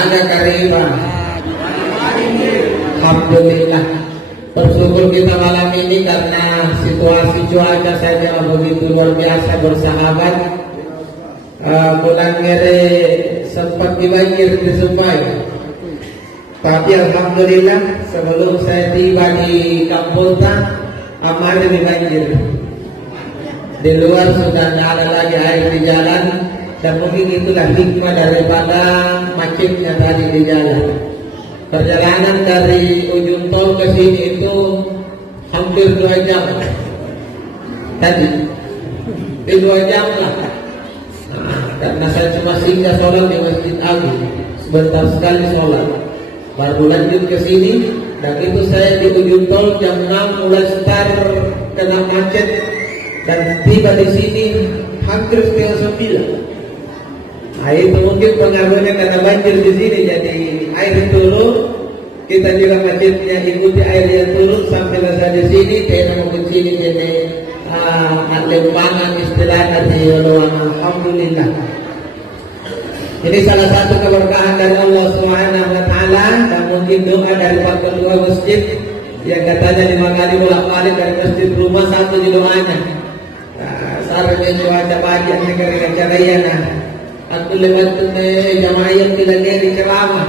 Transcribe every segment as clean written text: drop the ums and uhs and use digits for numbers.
Ada karimah. Alhamdulillah. Bersyukur kita malam ini karena situasi cuaca saja begitu luar biasa bersahabat. Bulan ngere sempat dibanjir di Sumbai. Tapi alhamdulillah sebelum saya tiba di Kampolta aman dibanjir. Di luar sudah tidak ada lagi air di jalan. Dan mungkin itulah hikmah daripada macetnya tadi di jalan. Perjalanan dari ujung tol ke sini itu hampir 2 jam. Tadi di 2 jam lah. Karena saya cuma singgah sholat di Masjid Agung, sebentar sekali sholat. Baru lanjut ke sini. Dan itu saya di ujung tol jam 6 mulai start kena macet. Dan tiba di sini hampir setengah 9. Itu mungkin pengaruhnya karena banjir di sini, jadi air turun, kita juga macetnya ikuti air yang turun sampai selesai di sini. Kita mau ke sini jadi lembangan istilahnya di ruang. Alhamdulillah. Ini salah satu keberkahan dari Allah Subhanahu Wa Taala dan mungkin doa dari Pak Ketua Masjid yang katanya 5 kali bolak-balik dari masjid rumah, satu di doanya. Sarangnya cuaca banjir negara carayana. Aku lewat jamaah yang tidak di ceramah.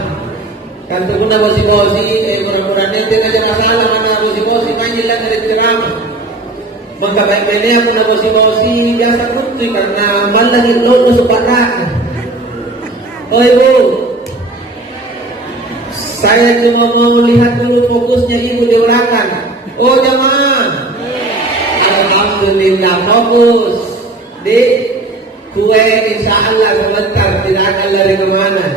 Kantor pun bosi-bosi, mudah-mudahan nanti aja masalah mana bosi-bosi manjil lah dari ceramah. Maka baik-baiknya aku bosi-bosi biasa kutu karena malah itu supaya. Oh ibu, saya cuma mau lihat dulu fokusnya ibu di belakang. Oh jamaah, alhamdulillah fokus di kue, insya Allah sebentar tidak akan lari kemana.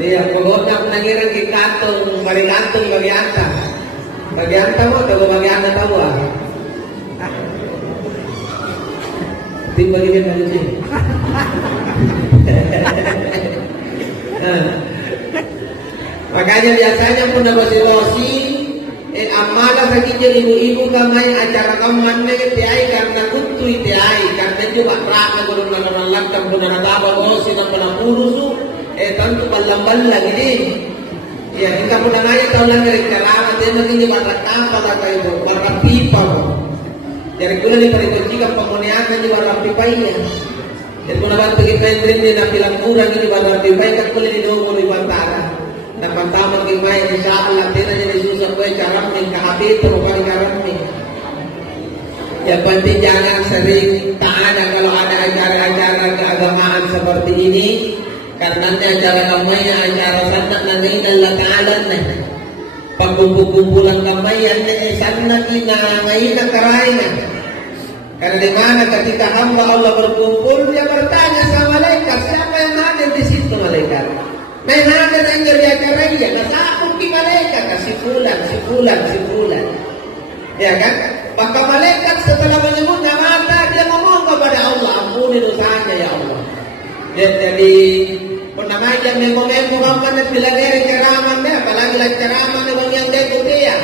Iya, pokoknya menangiran di kantung, bagi kantung bagi anta. Bagi anta mau atau bagi anta tahu ah? Tim bagi dia manusia. Makanya biasanya pun bosi-bosi amalah saja ibu-ibu kamai acara kaman tiai karena kutu tiai karena juga raka gurun lalang kampung naraba bosi dan penapulusu tentu balang-balang gini ya kita pun nanya tahu lang dari kerana dia mungkin juga apa kata ibu warna pipa jadi kula ni parito jika pengoniakan di warna pipa ini jadi pun nabat kita ini na pilang kurang ini warna pipa kan kula ni domo di bantara. Dan pertama gimana insyaallah tidak jadi susah gue cara hati itu bukan karena yang penting jangan sering tak ada kalau ada acara-acara keagamaan seperti ini karena acara kampanye acara sanat nanti Allah Ta'ala pagkumpul-kumpulan kampanye sanat ina ngayon ang karaina karena dimana ketika hamba Allah berkumpul dia bertanya sama malaikat siapa yang hadir di situ malaikat. Nah, ada yang kerja caranya, nasakut di malaikat, si fulan. Ya kan? Maka malaikat setelah menyebut nama dia ngomong kepada Allah, ampuni dosanya ya Allah. Jadi, namanya memang Muhammad bilang dari ceramah dia, apalagi lah ceramah dia yang dia ikuti ya.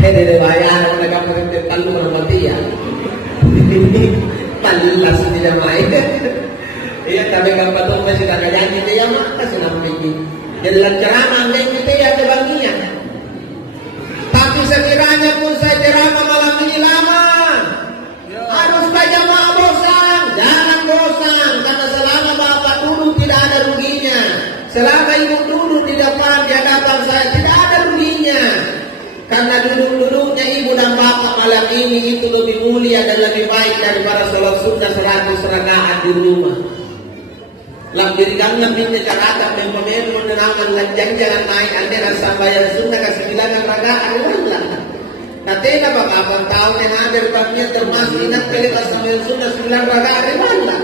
Dari bayar mereka berhenti palu mati ya. Palas tidak main. Iya, tapi kalau betul masih tak kajian kita ya maka senang begini. Jadi ceramah yang kita ya ada bagian. Tapi sekiranya pun saya ceramah malam ini lama, harus saja mak bosan, jangan bosan karena selama bapak duduk tidak ada ruginya. Selama ibu duduk di depan di hadapan saya tidak ada ruginya. Karena duduk-duduknya ibu dan bapak malam ini itu lebih mulia dan lebih baik daripada sholat sunnah 100 rakaat di rumah. Lam dirikan minta carata mempemen menerangkan lanjang jalan naik anda sampai sunnah ke 9 rakaat Allah. Nanti apa kapan tahu yang hadir tampaknya termasuk nak kali sampai sunnah 9 rakaat Allah.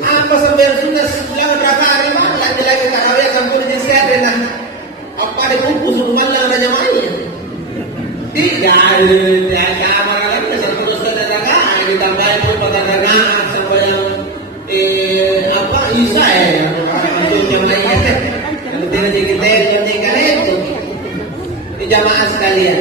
Apa sampai sunnah 9 rakaat Allah lagi tarawih sampai di sana. Apa ada kumpul rumah lah nanya mainnya. Tidak ada kamar lagi sampai sunnah rakaat ditambah pun pada rakaat sampai yang Isa ya, yang lainnya yang tidak kita itu di jamaah sekalian.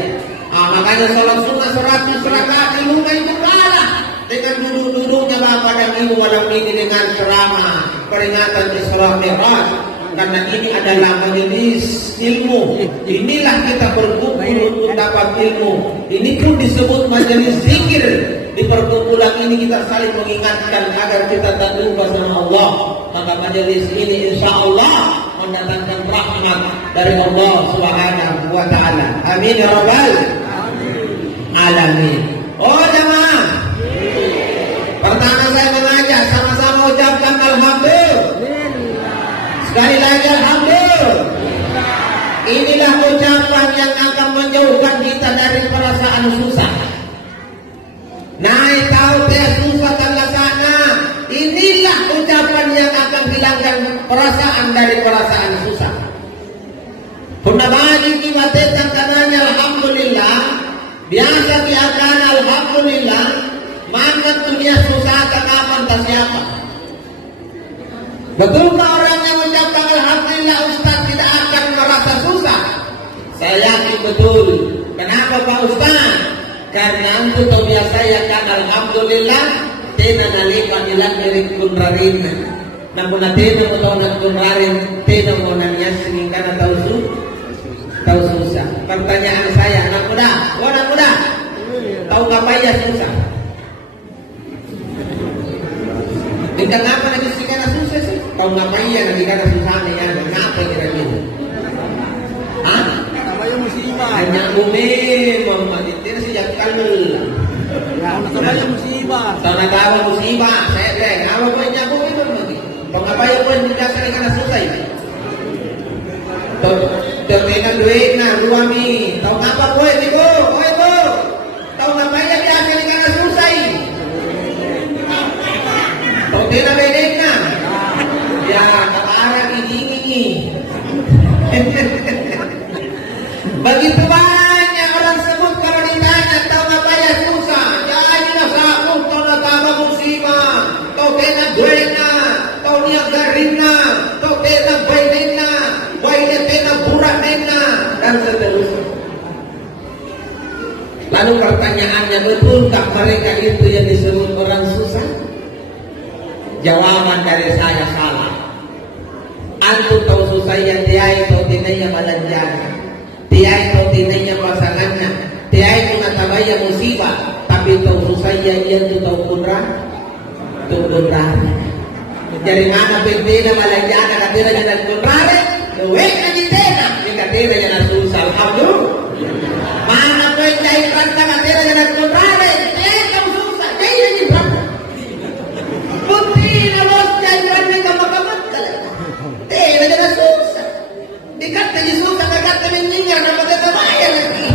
Makanya sholat sunnah 100 rakaat di rumah itu kalah dengan duduk-duduknya bapak dan ibu malam ini dengan ceramah peringatan Isra Mi'raj, karena ini adalah majelis ilmu. Inilah kita berkumpul untuk dapat ilmu. Ini pun disebut majelis zikir. Di perkumpulan ini kita saling mengingatkan agar kita tak lupa sama Allah. Maka majelis ini insya Allah mendatangkan rahmat dari Allah Subhanahu wa Ta'ala. Amin ya rabbal alamin. Oh jemaah, pertama saya mengajak sama-sama ucapkan alhamdulillah. Sekali lagi alhamdulillah. Inilah ucapan yang akan menjauhkan kita dari perasaan susah. Naik tahu dia susah tangga sana. Inilah ucapan yang akan hilangkan perasaan dari perasaan susah. Puna bagi kita tetap kananya alhamdulillah. Biasa diakan alhamdulillah. Maka dunia susah kapan tak siapa. Betulkah orang yang mengucapkan alhamdulillah Ustaz tidak akan merasa susah? Saya yakin betul. Kenapa Pak Ustaz? Karena untuk tahu biasa ya kan alhamdulillah tena nalika nilang milik kunrarina. Namun tena mo tahu nak kunrarin tena mo nanya sehingga tahu susah. Pertanyaan saya, anak muda, tahu ngapain ya susah? Tinggal apa lagi sih karena susah sih? Tahu ngapain ya lagi karena susah nih ya? Ngapa kira-kira? Hah? Namanya musibah. Hanya umim, Muhammad itu sejak kalul. Namanya musibah. Tahu tahu musibah, saya bilang, apa punya aku itu lagi? Tahu ngapain pun tidak sekali karena susah itu. Terkena duit na dua mi. Tahu ngapa kowe ibu? Tahu ngapain ya biasa sekali karena susah ini? Tahu tidak bedeng na? Ya, kemarah ini. Begitu banyak orang sebut kalau ditanya tahu apa ya susah. Jadi nasaku tahu natama musibah. Tahu kena duitna, tahu niat garina, tahu kena bainena, bainnya kena buranena dan seterusnya. Lalu pertanyaannya, betulkah mereka itu yang disebut orang susah? Jawaban dari saya salah. Antum tahu susah yang dia tahu tinanya balanjana, dia tahu tinanya pasangannya, dia itu natabaya musibah, tapi tahu susah yang dia tahu kunrah. Dari mana bentena balanjana katira jangan kunrah, duit lagi tena, katira jangan susah. Alhamdulillah. Mana penjahit ranta katira jangan kunrah, dia tahu susah, dia lagi berapa? Putih bos jangan kamar-kamar tena jangan susah. Dikata di susah, kata menyingar nama kata bayar lagi.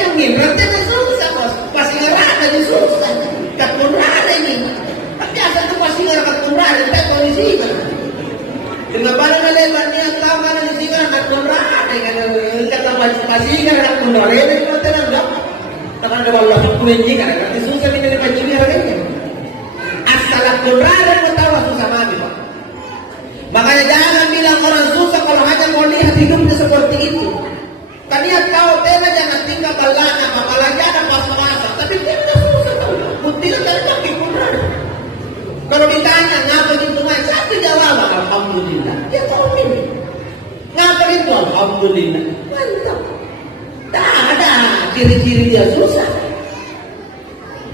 Yang ngibrat tena susah bos, pasti ngerada di susah. Kakun rada ini. Tapi asal tu pasti kakun rada, tak tahu di sini. Dengan pada melebar ni tahu mana di sini kakun rada. Kata pasti kakun rada ini kalau tenang tak. Takkan ada Allah menjingar, kata susah ni dari menjingar lagi. Asal kakun rada tahu susah mati pak. Makanya jangan bilang orang susah kalau hanya mau lihat hidupnya seperti itu. Tadinya kau tema jangan tinggal balana, apalagi ada pas-pasan. Tapi dia sudah susah tahu. Putih dari kaki kurang. Kalau ditanya ngapa gitu mas, satu jawab alhamdulillah. Dia tahu ini. Ngapa itu alhamdulillah. Mantap. Tak ada ciri-ciri dia susah.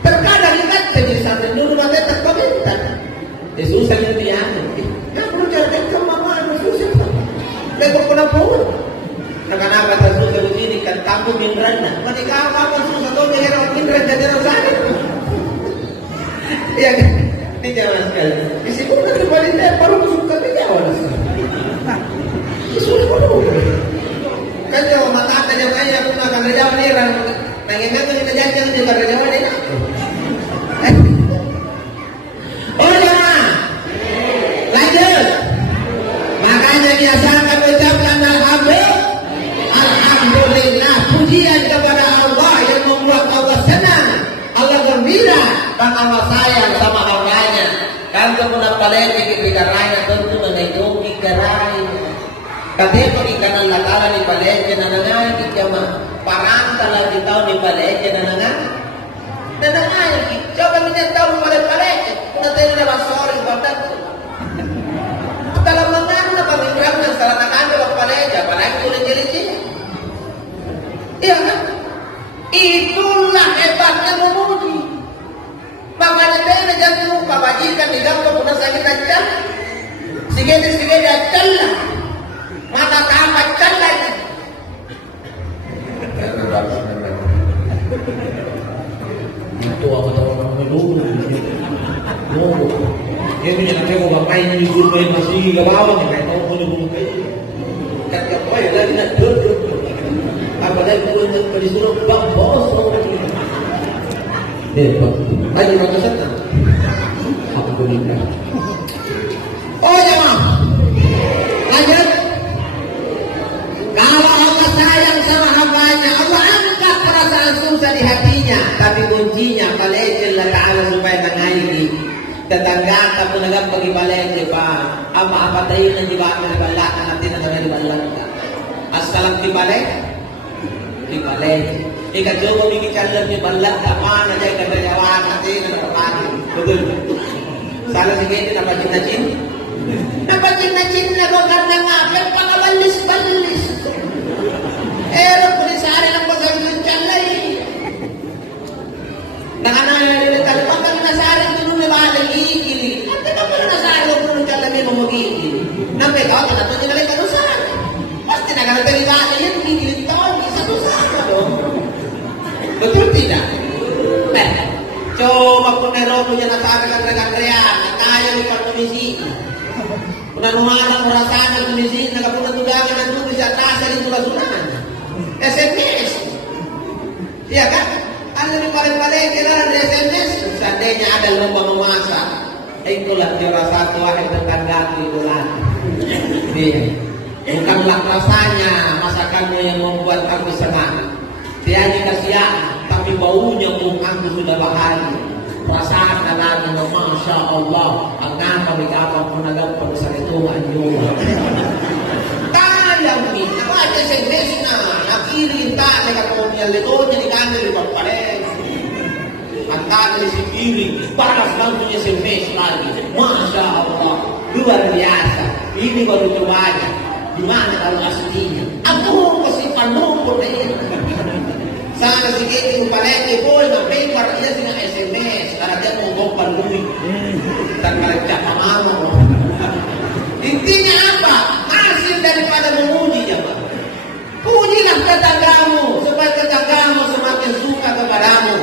Terkadang ingat jadi sampai dulu nanti terkomentar. Dia susah yang dia. Lekor kena pun. Kenapa tak susah begini kan kampung Mindrana. Mereka apa susah tu dia orang Mindrana jadi orang sana. Iya kan? Ini jangan sekali. Meskipun kan kembali dia baru suka dia awal. Sudah baru. Kan jauh mata ada yang kaya aku nak kerja jauh ni orang. Pengen kan kita jajan dia kerja jauh ni nak. Oh jangan. Lanjut. Makanya biasakan ucapkan alhamdulillah, pujian kepada Allah yang membuat Allah senang, Allah gembira, dan Allah sayang sama hambanya. Kan kemudian palengke ketika raya tentu menentuki kerai. Katanya ikan latala di palengke nanangan, ikama paranta lagi tahu di palengke nanangan. namanya coba minta tahu balik-balik kuna tayo na basori batat dalam mengaku na pamikiran ng salah nakanda paleja palagi ulit jerit. Iya kan? Itulah hebatnya memuji. Makanya tayo na dyan mo pabajikan ni Gampo kuna sakit aja sige aja lah makakamat kan lagi. Itu apa tahu orang dulu. Dia punya nanti mau ngapain di guru main masih ke bawah nih kayak tahu punya guru kayak. Kan apa ya lagi nak duduk. Apalagi kalau disuruh bang bos. Bang. Ayo nak kesana. Alhamdulillah. Oh jemaah. Lanjut. Kalau Allah sayang sama hambanya, Allah angkat perasaan susah di hatinya. Tapi kuncinya balai Allah Ta'ala supaya mengairi tetangga kamu nagam bagi balai pa apa tayo na di ba na balak na natin na di balak ka asalam di balai ikajobo bigi chalam di balak ka mana jay kadalawan natin na pamati betul salah sige na pajin na bagar na nga pero pangabalis po ni sari lang bagar ng chalay nakana kalipang nasari tulong ni balay igili at ito pala nasari ko ng chalay mo magigili namay ka na ito nilay ka doon pasti nagalagay ni balay yan igili taon isa doon betul tidak? Coba pun Eropa yang nasari ka nagagrean kaya ni pagkomisi punanumanan merasakan komisi nagapuna tudangan ang tulis at nasa rin tulasunan SMS iya kan? Ano rin paling-paling kailangan ng SMS seandainya ada lomba memasak itulah juara satu akhir tetangga itu lah bukanlah rasanya masakanmu yang membuat kami senang dia dikasihan tapi baunya pun aku sudah bahagia perasaan dalamnya Masya Allah ang kami kapag punagang pagsar ito anyo tayang ni naman SMS na nakirin ta nagkakomial ito jadi kami pagpares ang kami si Kiri paras lang punya SMS lagi Masya Allah luar biasa ini baru cobanya gimana kalau aslinya aku kasi panungkol na yun sana si Kiri palete boy mapapar niya sina SMS karena dia mau gompal lumik dan mereka pamamo intinya apa hasil daripada memuji jemaah pujilah tetanggamu supaya tetanggamu semakin suka kepadamu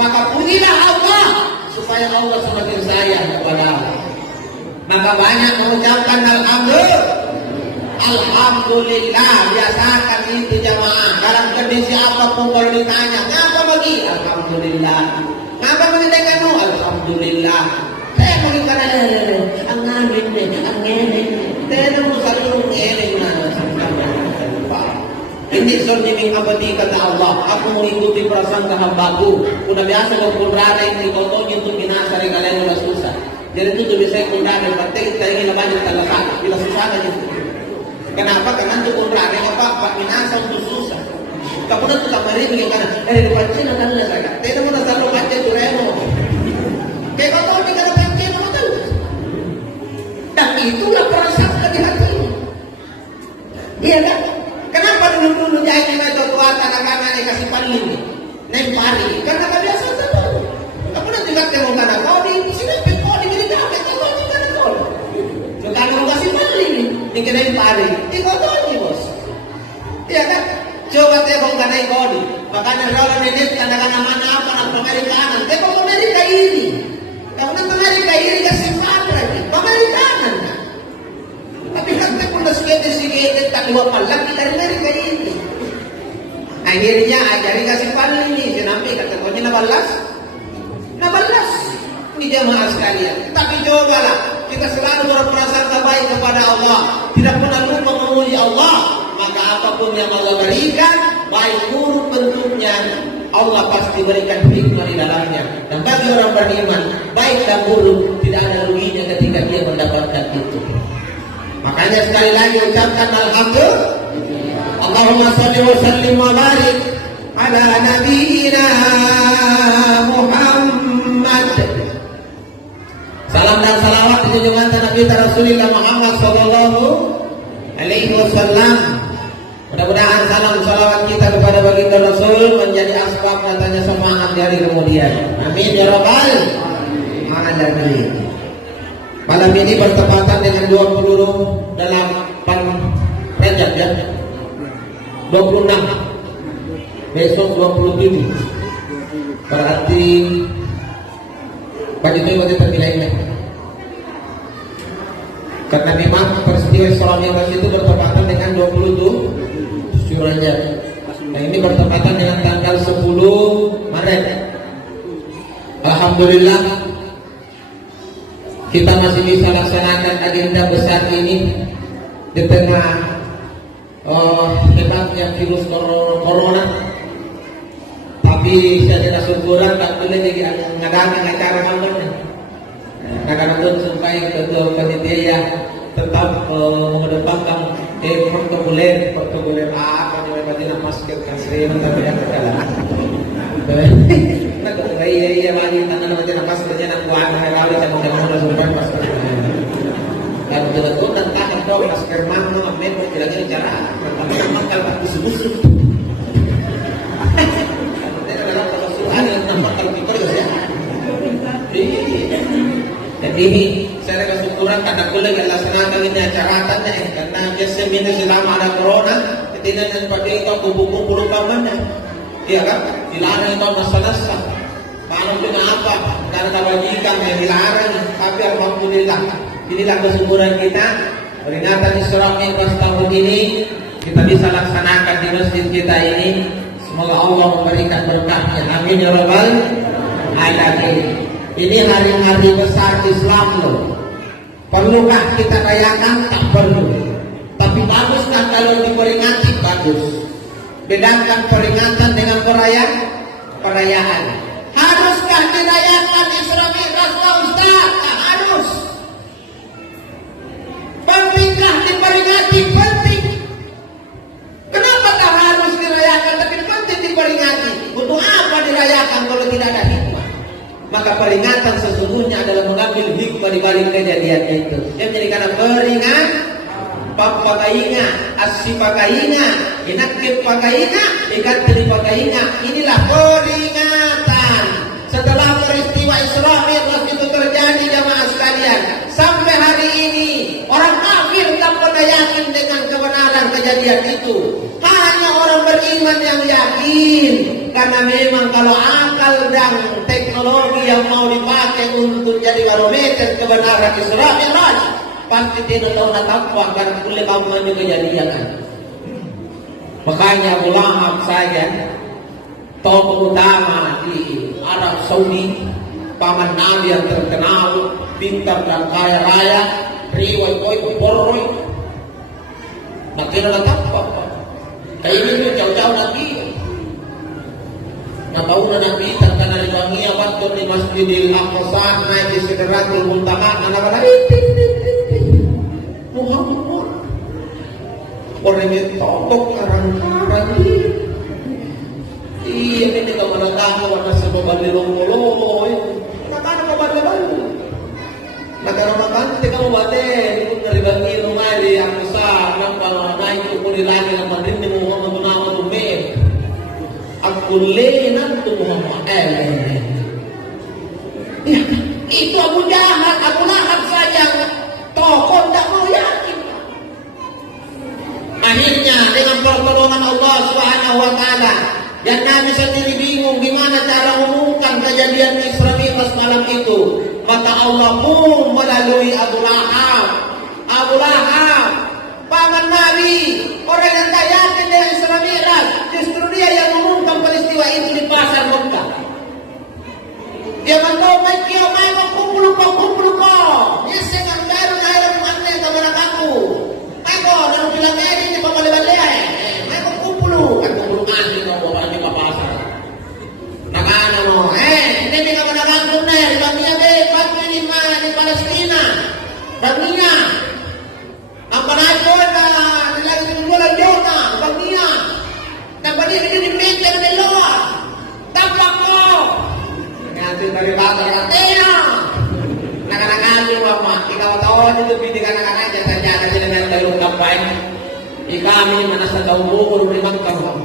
maka pujilah Allah supaya Allah semakin sayang kepadamu maka banyak mengucapkan Alhamdulillah biasakan itu jamaah dalam kondisi apapun kalau ditanya ngapa bagi Alhamdulillah ngapa mendengarkan Alhamdulillah saya mengatakan ang ngamin ang ngene tidak mo selalu ngene hindi soniming abadi kata Allah aku mengikuti prasangka hambaku kuna biasa ko kulrana ini kotonya untuk binasa regalanya udah susah jadi itu bisa kulrana penting saya ingin banyak talaga bila susah aja kenapa karena untuk kulrana apa binasa untuk susah kapan itu kamari bikin kana di pancen akan lasaga tidak mo selalu pancen tureno kaya kotonya kada pancen mo tahu dan itulah prasangka di hatinya iya kan kenapa dulu-dulu jadi itu kuatan anak-anak kasih paling nempari karena biasa tahu kamu nanti nggak mau karena kau di sini kau di kita kau di karena kau kalau kasih paling ini kena nempari ini kau tahu bos iya kan coba tengok karena kau di makanya orang ini anak-anak mana apa anak Amerikanan tengok Amerika ini kamu Amerika ini kasih paling Amerikanan tapi kan pun sikit tak dua palak kita Amerika ini akhirnya ajari kasih paling ini sinampi kata kau nabalas ini jemaah sekalian tapi cobalah kita selalu berprasangka baik kepada Allah tidak pernah lupa memuji Allah maka apapun yang Allah berikan baik buruk bentuknya Allah pasti berikan hikmah di dalamnya dan bagi orang beriman baik dan buruk tidak ada ruginya ketika dia mendapatkan itu. Makanya sekali lagi ucapkan alhamdulillah. Allahumma shalli wa sallim wa barik ala nabiyyina Muhammad. Salam dan salawat junjungan Nabi Rasulullah Muhammad sallallahu alaihi wasallam. Mudah-mudahan salam salawat kita kepada baginda Rasul menjadi asbab datangnya semangat di hari kemudian. Amin ya rabbal alamin. Malam ini bertepatan dengan 28 Rajab ya. 26. Besok 27. Berarti pagi itu berarti tertilai. Karena memang peristiwa Isra Mi'raj itu bertepatan dengan 27 Rajab. Nah ini bertepatan dengan tanggal 10 Maret. Alhamdulillah kita masih bisa laksanakan agenda besar ini di tengah hebatnya virus corona. Tapi saya tidak syukuran tak boleh jadi ngadakan acara malam. Akan supaya ketua panitia tetap mengedepankan protokoler apa namanya masker kan sering tapi yang kalah. Nak iya lagi tangan macam maskernya nak buat hari jangan supaya masker. Kalau betul tentang itu masker mana amin kira-kira cara kalau busuk-busuk. Jadi saya rasa syukuran karena boleh laksanakan ini acaratannya karena biasa minus selama ada corona tidak dan pada itu kubu-kubu umpamanya iya kan dilarang itu masalah kalau dengan apa karena kewajiban yang dilarang tapi alhamdulillah inilah kesyukuran kita peringatan Isra Mi'raj tahun ini kita bisa laksanakan di masjid kita ini. Semoga Allah memberikan berkahnya. Amin ya rabbal alamin. Ini hari-hari besar Islam loh. Perlukah kita rayakan? Tak perlu. Tapi baguskah kalau diperingati? Bagus. Bedakan peringatan dengan perayaan. Haruskah dirayakan Isra Mi'raj Pak Ustaz? Tak harus. Pentingkah diperingati? Penting. Kenapa tak harus dirayakan tapi penting diperingati? Untuk apa dirayakan kalau tidak ada hikmah? Maka peringatan sesungguhnya adalah mengambil hikmah di balik kejadian itu. Yang menjadikan peringat, papakainga, asipakainga, inakit pakainga, ikatri pakainga. Inilah peringatan. Setelah peristiwa Isra Mi'raj itu terjadi jamaah sekalian, sampai hari ini orang kafir tak pernah yakin dengan kebenaran kejadian itu. Hanya orang beriman yang yakin. Karena memang kalau akal dan teknologi yang mau dipakai untuk jadi barometer kebenaran Isra Mi'raj pasti tidak tahu apa karena boleh kamu kejadian. Makanya Abu Lahab saja tokoh utama di Arab Saudi, paman Nabi yang terkenal, pintar dan kaya raya, riwayat poroi. Nak kira apa? Kayak ini jauh-jauh Nabi. Tahu na Nabi terkena di banginya waktu di Masjidil Aqsa naik di Sidratul Muntaha anak-anak Muhammad orang itu totok karang-karang iya ini kalau menangkap warna sebab di lombo-lombo nakana mo balu nakana makan tika mo bate dari bangi rumah di Aqsa nampak naik ke lagi ng Madrid ni Muhammad tunawat umir Akulenan tu Muhammad. Ya, itu Abu Jahal, Abu Lahab saja tokoh tak mau yakin. Akhirnya dengan pertolongan Allah Subhanahu Wa Taala dan Nabi sendiri bingung gimana cara mengumumkan kejadian Isra Mi'raj malam itu. Maka Allah pun melalui Abu Lahab, paman Nabi, orang yang tak yakin dengan Isra Mi'raj, justru dia yang mengumumkan peristiwa itu di pasar Mekah. Dia mengatakan, "Mai kumpul kau. Yes, yang baru ada mana kamera aku. Aku nak bilang ini di pembalai-balai. Mai kumpul mandi kau bawa di pasar. Nakana mo, ini di kamera aku na di Bangnya di Palestina. Bangnya apa naik na nilai 10 juta Bangnya. Dapat ini di meter kawan itu pilih anak-anaknya saja ada dengan dalam kampanye. Di kami mana sedang bubur memang kamu.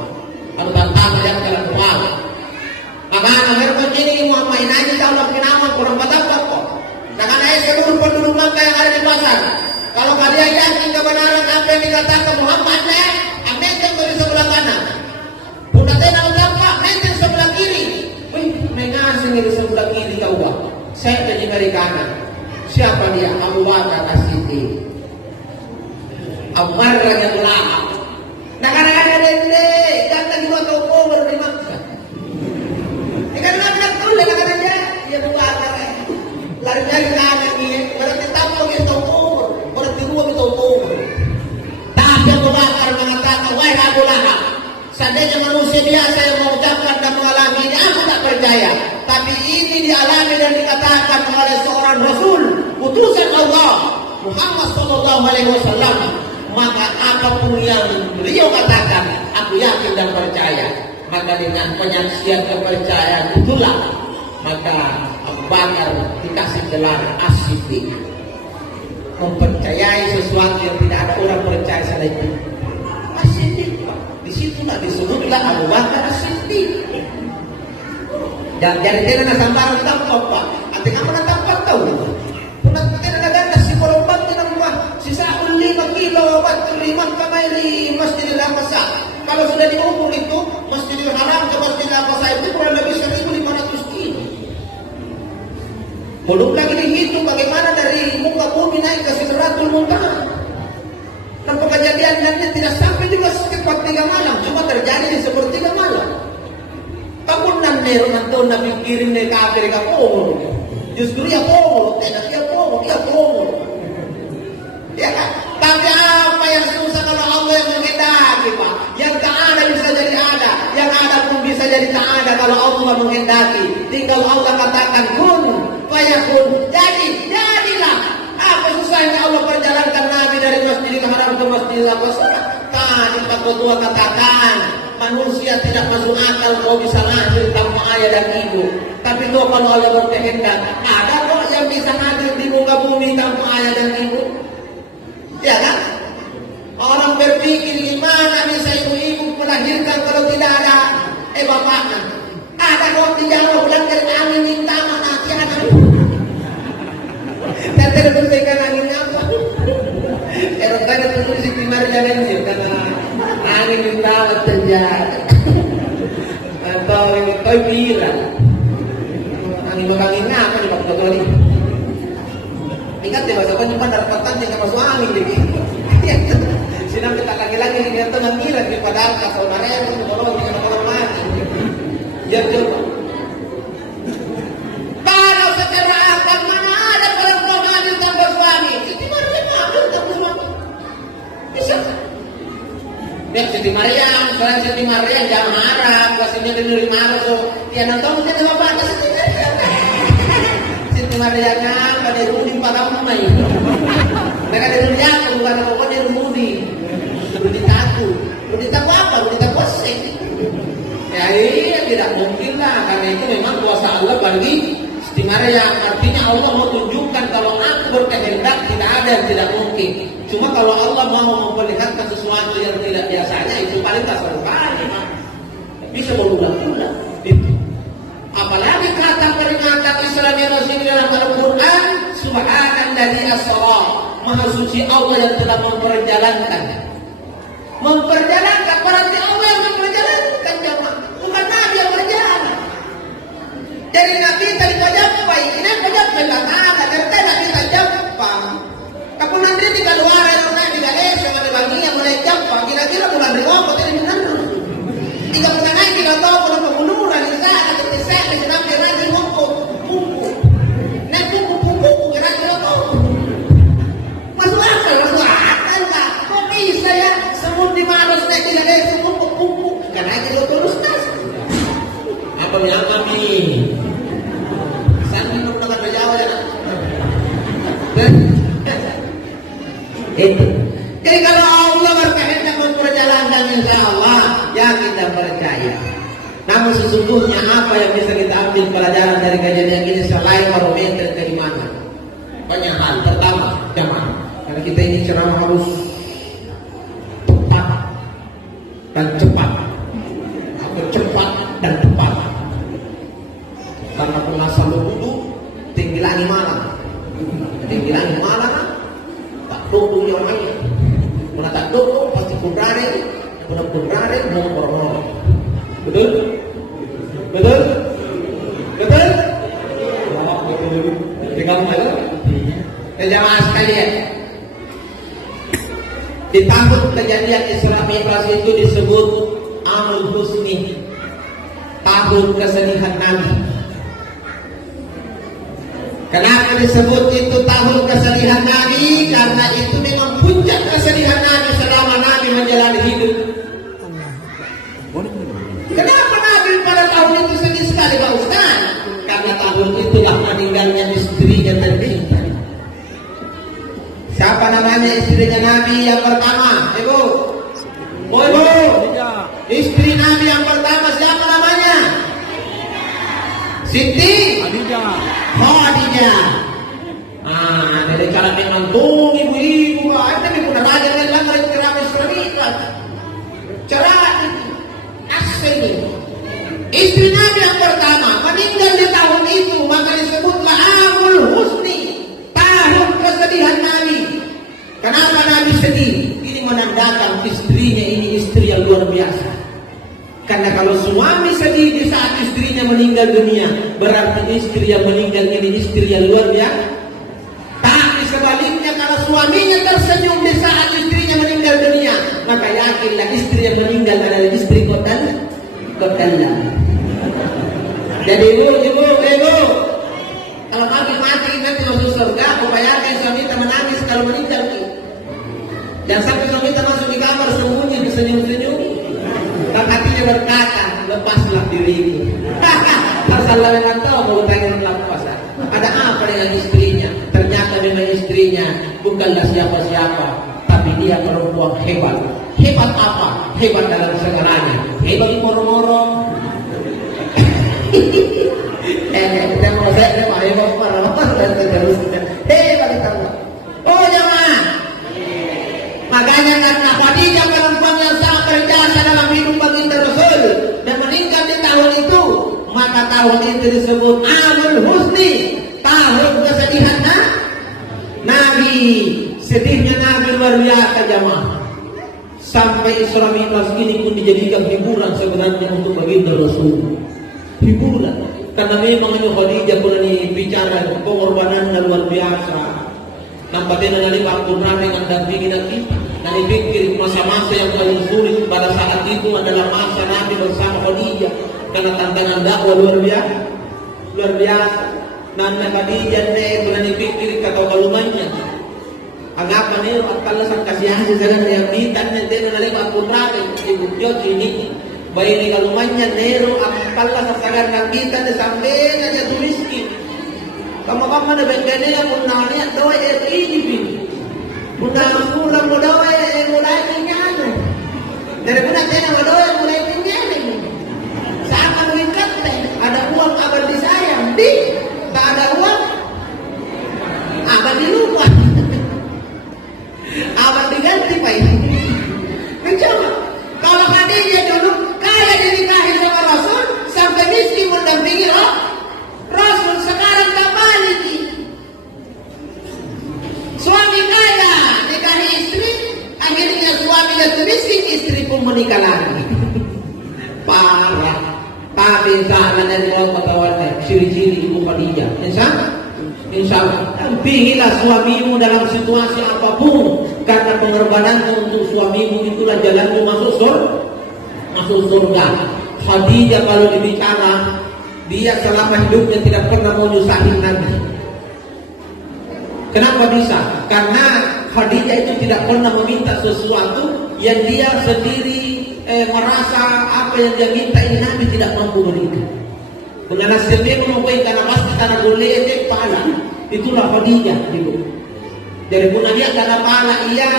Kalau tantang yang dalam rumah. Maka anak ini mau main aja kalau kenapa kurang dapat kok. Dengan ayat seluruh penduduk Makkah yang ada di pasar. Kalau kalian yakin kebenaran apa yang dikatakan Muhammad, menteng dari sebelah kanan. Udah tenang ucapkan, menteng sebelah kiri. Wih, mengasing di sebelah kiri kau buat. Saya jadi dari kanan. Siapa dia? Abu Bakar As-Siddiq. Abu Bakar yang ulama. Nah kadang-kadang dende, kata juga kau baru di Makkah. Ikan anak tuh kadang-kadang dia Abu Bakar. Lari dari kanan ni, berarti tampil kita umur, berarti dua kita umur. Tapi Abu Bakar mengatakan, wahai Abu Lahab, seandainya manusia biasa yang mengucapkan dan mengalami ini, aku tak percaya. Tapi ini dialami dan dikatakan oleh seorang Rasul, utusan Allah, Muhammad Sallallahu Alaihi Wasallam. Maka apapun yang beliau katakan, aku yakin dan percaya. Maka dengan penyaksian kepercayaan itulah, maka Abu Bakar dikasih gelar As-Siddiq, mempercayai sesuatu yang tidak ada orang percaya selain itu. As-Siddiq, disitulah disebutlah Abu Bakar As-Siddiq. Dan jadi tidak ada sambaran tampak pak. Artinya apa tampak tahu? Punat tidak ada nasi korban tidak buat sisa 5 kilo obat 5 kamai di Masjidil Aqsa. Kalau sudah diukur itu Masjidil Haram ke Masjidil Aqsa itu kurang lebih 1.500 kilo. Belum lagi dihitung bagaimana dari muka bumi naik ke Sidratul Muntaha. Dan kejadian nanti tidak sampai juga sekitar 3 malam, cuma terjadi di sepertiga malam. Kapun nanti nonton Nabi kirim dari kafir ke Pomo. Justru ya Pomo, tidak dia Pomo, dia Pomo. Ya kan? Tapi apa yang susah kalau Allah yang menghendaki Pak? Yang tak ada bisa jadi ada, yang ada pun bisa jadi tak ada kalau Allah menghendaki. Tinggal Allah katakan kun, fayakun. Jadilah. Apa susahnya Allah perjalankan Nabi dari Masjidil Haram ke Masjidil Aqsa? Tadi Pak Ketua katakan, manusia tidak masuk akal kau bisa lahir tanpa ayah dan ibu. Tapi kalau Allah berkehendak, ada kok yang bisa hadir di muka bumi tanpa ayah dan ibu? Ya kan? Orang berpikir gimana bisa ibu-ibu melahirkan kalau tidak ada bapaknya? Ada kok di Jawa bulan dari angin minta nanti ada. Dan tidak bersekan angin apa? Kalau tadi tulis di primar jalan karena angin minta terjadi. Atau ini kau bilang angin angin apa di waktu kali? Ingat ya bahasa penyepan dapatan yang masuk angin lagi. Sinang kita lagi-lagi ini atau ngira di padahal kasau narel orang dengan orang mati. Jadi kalau secara akal mana ada perempuan hamil tanpa suami? Siti Maryam hamil tanpa suami. Bisa? Ya Siti Maryam, selain Siti Maryam jangan harap pastinya dinuri marah so. Ya nonton mungkin sama batas Siti Maryam. Siti Maryamnya pada Rudi pada Umay. Mereka dari Rudi bukan apa dari Rudi. Rudi tahu apa? Rudi tahu sih. Ya iya tidak mungkin lah karena itu memang kuasa Allah bagi Siti Maryam. Artinya Allah mau tunjukkan kalau aku berkehendak tidak ada yang tidak mungkin. Cuma kalau Allah mau memperlihatkan sesuatu yang tidak biasanya itu paling tak sekali. Bisa berulang-ulang. Apalagi kata peringatan Islam yang masih dalam Al-Quran, Subhanalladzi asra, Maha suci Allah yang telah memperjalankan. Memperjalankan berarti Allah yang memperjalankan jemaah, bukan Nabi yang berjalan. Jadi Nabi tadi kajapa, ini kajapa belakang, kerja Nabi kajapa. Kapun nanti tiga luar yang naik tiga yang ada bagi yang mulai japa, kira-kira bulan riwayat atau ini benar. Tiga bulan naik tiga tahun bulan pembunuhan, di sana kita saya senang kerana buku, naik buku kerana itu. Masuk akal lah. Kok bisa ya? Semua di mana naik tiga semua buku, karena itu terus tas. Apa yang kami? Saya minum dengan berjauh ya. Itu. Jadi kalau Allah berkehendak memperjalankan insya Allah, ya kita percaya. Namun sesungguhnya apa yang bisa kita ambil pelajaran dari kejadian ini selain barometer keimanan? Banyak hal. Pertama, jamaah. Karena kita ini ceramah harus tepat dan cepat, atau cepat dan tepat. Karena pengasal itu tinggi lagi mana, tak dukung yang lain. Mana tak dukung pasti kundrare, ngomong. Betul? Tinggal malu. Jemaah sekalian, di tahun kejadian Isra Mi'raj itu disebut Amul Husni, tahun kesedihan Nabi. Kenapa disebut itu tahun kesedihan Nabi? Karena itu memang puncak kesedihan Nabi selama Nabi menjalani hidup. Kenapa Nabi pada tahun itu sedih sekali Pak Ustaz? Karena tahun itulah meninggalnya istrinya tercinta. Siapa namanya istrinya Nabi yang pertama? Ibu. Oh ibu. Istri Nabi yang pertama siapa namanya? Siti Khadijah. Dari cara menonton ibu-ibu, tapi pun ada yang lain kerabat serikat. Cara asli. Istri Nabi yang pertama meninggal di tahun itu, maka disebutlah Amul Husni, tahun kesedihan Nabi. Kenapa Nabi sedih? Ini menandakan istrinya ini istri yang luar biasa. Karena kalau suami sedih di saat istrinya meninggal dunia, berarti istri yang meninggal ini istri yang luar biasa. Tapi sebaliknya kalau suaminya tersenyum di saat istrinya meninggal dunia, maka yakinlah istri yang meninggal adalah istri kotal. Jadi ibu, kalau mati nanti masuk surga, upayakan suami kita menangis kalau meninggal. Jangan sampai suami kita masuk di kamar sembunyi senyum-senyum. Dan hatinya berkata, lepaslah diriku. Masalah yang tahu mau tanya lepas. Ada apa dengan istrinya? Ternyata memang istrinya bukanlah siapa-siapa, tapi dia perempuan hebat. Hebat apa? Hebat dalam segalanya. Hebat di moro-moro. Kita mau saya Pak hebat marah-marah dan seterusnya. Hebat kita. Oh jemaah. Makanya karena Khadijah perempuan yang sangat berjasa dalam hidup baginda Rasul dan meninggal di tahun itu, maka tahun itu disebut Amul Husni, tahun kesedihan Nabi. Sedihnya Nabi luar biasa jemaah. Sampai Isra Mi'raj ini pun dijadikan hiburan sebenarnya untuk baginda Rasul. Hiburan. Karena memang itu Khadijah pernah bicara pengorbanan luar biasa. Nampaknya dari waktu dengan dampingi dan kita. Dan dipikir masa-masa yang paling sulit pada saat itu adalah masa Nabi bersama Khadijah. Karena tantangan dakwah luar biasa. Nana Khadijah pernah dipikir kata kalumannya. Agapan ini kalau sang kasih hasil jalan yang ditanya dengan dari waktu ibu jod ini. Bayi ni kalumannya nero akal sa sagar ng kita na sampai na tuliski. Kamu na bengkene ya punanya daw ay idipin. Punang kulang mo daw ay mulai ninyano. Dari punang tena mo daw ay mulai ninyano. Sa akan wikat ada uang abad disayang. Di tak ada uang abad dilupa. Abad diganti pa ini. Mencoba. Kalau Khadijah dulu kaya dinikahi sama Rasul sampai miskin mendampingi Rasul, sekarang tak balik. Suami kaya nikahi istri, akhirnya suami jatuh miskin, istri pun menikah lagi. Parah. Tapi insya Allah ketahuan ciri-ciri ibu Khadijah. Insya Allah dampingilah suamimu dalam situasi apapun. Karena pengorbananmu untuk suamimu itulah jalanmu masuk surga. Khadijah kalau dibicara, dia selama hidupnya tidak pernah mau nyusahin Nabi. Kenapa bisa? Karena Khadijah itu tidak pernah meminta sesuatu yang dia sendiri merasa apa yang dia minta ini Nabi tidak mampu berikan. Kung nasibin mo ko karena pasti karena boleh pala. Itulah Khadijah gitu. Dari bulan dia karena pala iya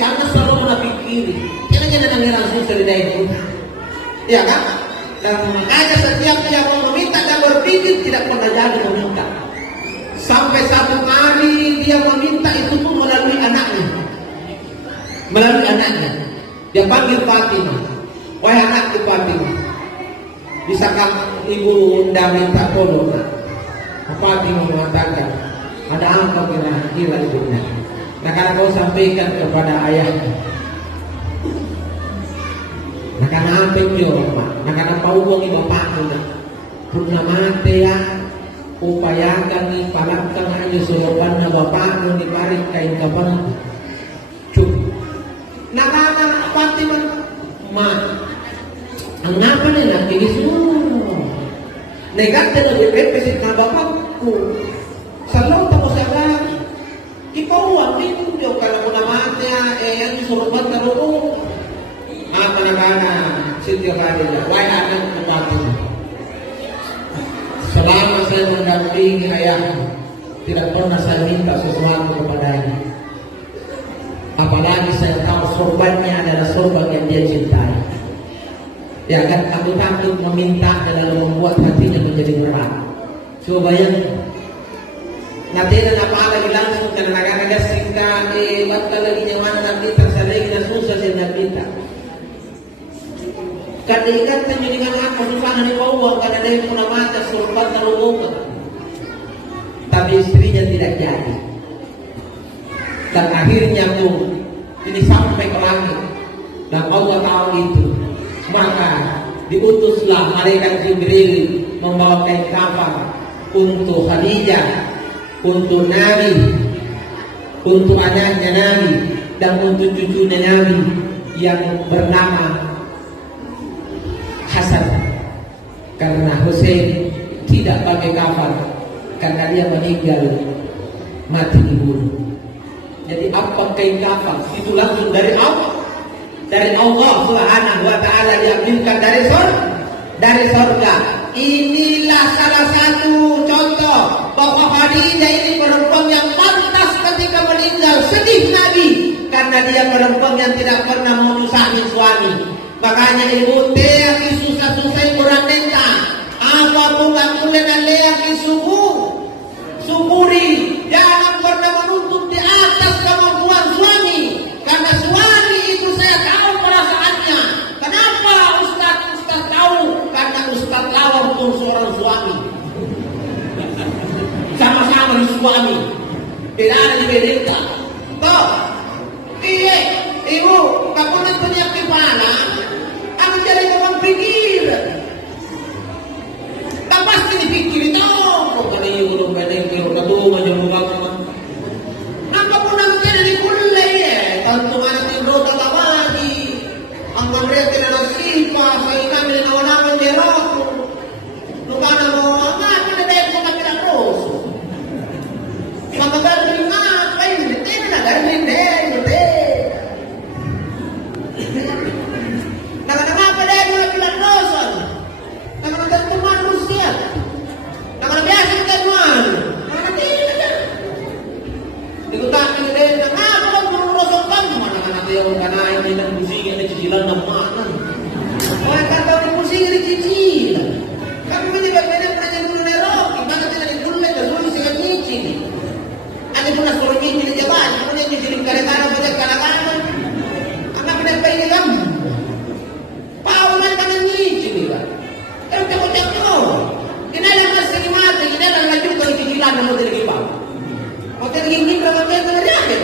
sana selalu menapikiri. Jangan nangiran susah di daerah. Ya kan? Dan makanya setiap yang mau meminta dan berpikir tidak pernah jadi meminta. Sampai satu hari dia meminta itu pun melalui anaknya. Melalui anaknya. Dia panggil Fatimah. Wahai anakku Fatimah, bisakah ibu undang minta tolong? Fatimah mengatakan, ada apa kira-kira ibunya? Nah, karena kau sampaikan kepada ayahnya. Nah, karena apa itu, Pak? Nah, karena kau uang bapakku nak. Puna mati ya. Upayakan ni palakkan aja sulapan na bapakku ni parik kain kapan. Cuk. Nah, karena Fatimah, ma, ang napa na nakinis mo. Negate na represent na bapakku. Salaw tako sa agad. Ikaw ang ninyo kalau mo naman niya ang surubat na roon. Apa na setiap hari why anak Fatimah. Selama saya mendampingi ayahku, tidak pernah saya minta sesuatu kepadanya. Apalagi saya tahu sorbannya adalah sorban yang dia cintai. Ya kan, aku takut meminta dan lalu membuat hatinya menjadi berat. Coba bayangkan. Nanti dan apa lagi langsung karena agak-agak singkat, bakal lagi nyaman nanti tersalegi dan susah saya nak Karena ikatan dengan aku susah ni bawah karena dia pun mata sorban terhubung. Tapi istrinya tidak jadi. Dan akhirnya pun ini sampai ke langit. Dan Allah tahu itu. Maka diutuslah malaikat Jibril membawa kain kafan untuk Khadijah, untuk Nabi, untuk anaknya Nabi, dan untuk cucunya Nabi yang bernama Hasan. Karena Hussein tidak pakai kafan karena dia meninggal mati dibunuh. Jadi apa kain kafan itu langsung dari Allah. Dari Allah Subhanahu wa taala diambilkan dari surga. Inilah salah satu contoh bahwa Khadijah ini perempuan yang pantas ketika meninggal sedih Nabi karena dia perempuan yang tidak pernah mau nyusahin suami. Makanya ibu teh susah-susah kurang nenta. Apapun kamu dengan lelaki syukuri. Jangan pernah menuntut di atas kemampuan suami. Karena suami itu saya tahu perasaannya. Kenapa Ustaz tahu? Karena Ustaz Lawang pun seorang suami. Sama-sama di suami. Tidak ada dibedakan. Toh, iya, ibu, kamu nanti punya kepala. Aku jadi orang pikir. Tak pasti dipikir itu. Kok kan ini belum berpikir. Kau macam apa? Nampak pun aku jadi dikulai ya. Tentu anak itu tak lagi. Angkat mereka tidak nasibah. Saya kami dengan orang menjerok. Luka nama orang apa ada yang bukan tidak terus. Maka berdiri apa ini? Tidak ada yang Nama-nama dia yang bilang dosa. Nama tentu manusia. Nama biasa kita jual. Nama tidak. Dikutakan dia. Kenapa kamu merosot kamu? Mana-mana dia orang naik dia dan pusing ada cicilan dan mana? Orang kata orang pusing ada cicilan. Kamu ini bagaimana pernah dulu nerok? Mana tidak dibulai dan dulu saya nyicil. Ada pernah suruh nyicil jalan. Kemudian nyicilin kereta banyak kalangan. Anak kenapa ini kamu? Paulan tangan nyicil juga. Kalau cakap-cakap, kinalang mas sa mati, kinalang laju kali cicilan na model gipaw. Model gingin ka kami ang nangyari.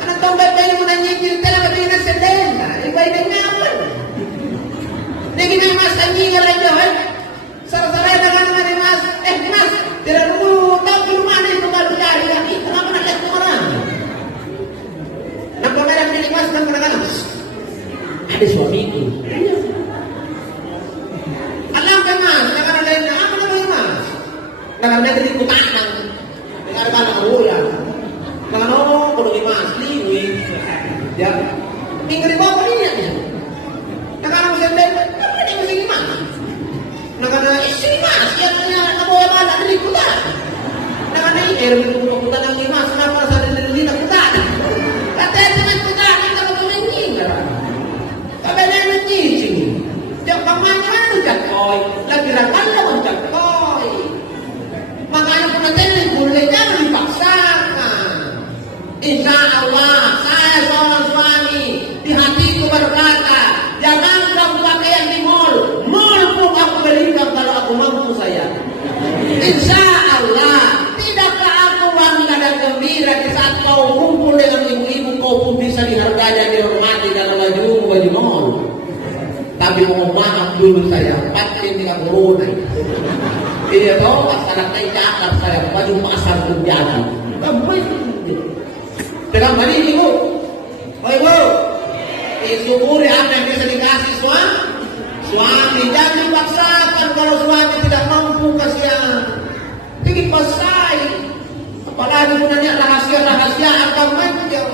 Anong tambay-bay mo na nyicil talaga pinas sa denta? Iba'y nangyapon. Hindi na mas ang nyingal ang Johan. Sarap-saray na ka naman ni mas. Mas, tira mo, tawag yung mana yung lugar-lugari lagi. Tanga mo nakat mo marami. Nagpamalang ni mas, nang managalang. Ada suamiku. Alam ka mas, nakaralan na apa naman mas? Nakaralan na din kutanang. Nakaralan na kahulan. Nakaralan ko nung mas, liwi. Ya. Tinggal ba ko niya niya? Nakaralan mo siya din, nakaralan mo siya mas. Nakaralan, si mas, yan na nabuha ba na din kutan. Nakaralan, erwin ko kutan ng limas, napara sa din na kutan. Kataya sa mas kutan, ang kapatuloy niya. Kabalan ng nyicing. Diyan pangmanyan ng jakoy. Lagirakan lang ang jakoy. Mga anak ko natin, kulay na. Allah, saya seorang suami, di hatiku berkata, jangan kamu pakaian di mall. Mall pun aku belikan kalau aku mampu saya. Insya Allah, tidakkah aku bangga dan gembira di saat kau kumpul dengan ibu-ibu, kau pun bisa dihargai dan dihormati dalam baju mall. Tapi mohon maaf dulu saya, pakai dengan corona. Dia tahu masyarakat cakap saya baju pasar terjadi. Dengan tadi ibu, oh ibu, syukuri apa yang bisa dikasih suami. Jangan dipaksakan kalau suami tidak mampu kasihan. Dipasai, apalagi menanya rahasia akan manja.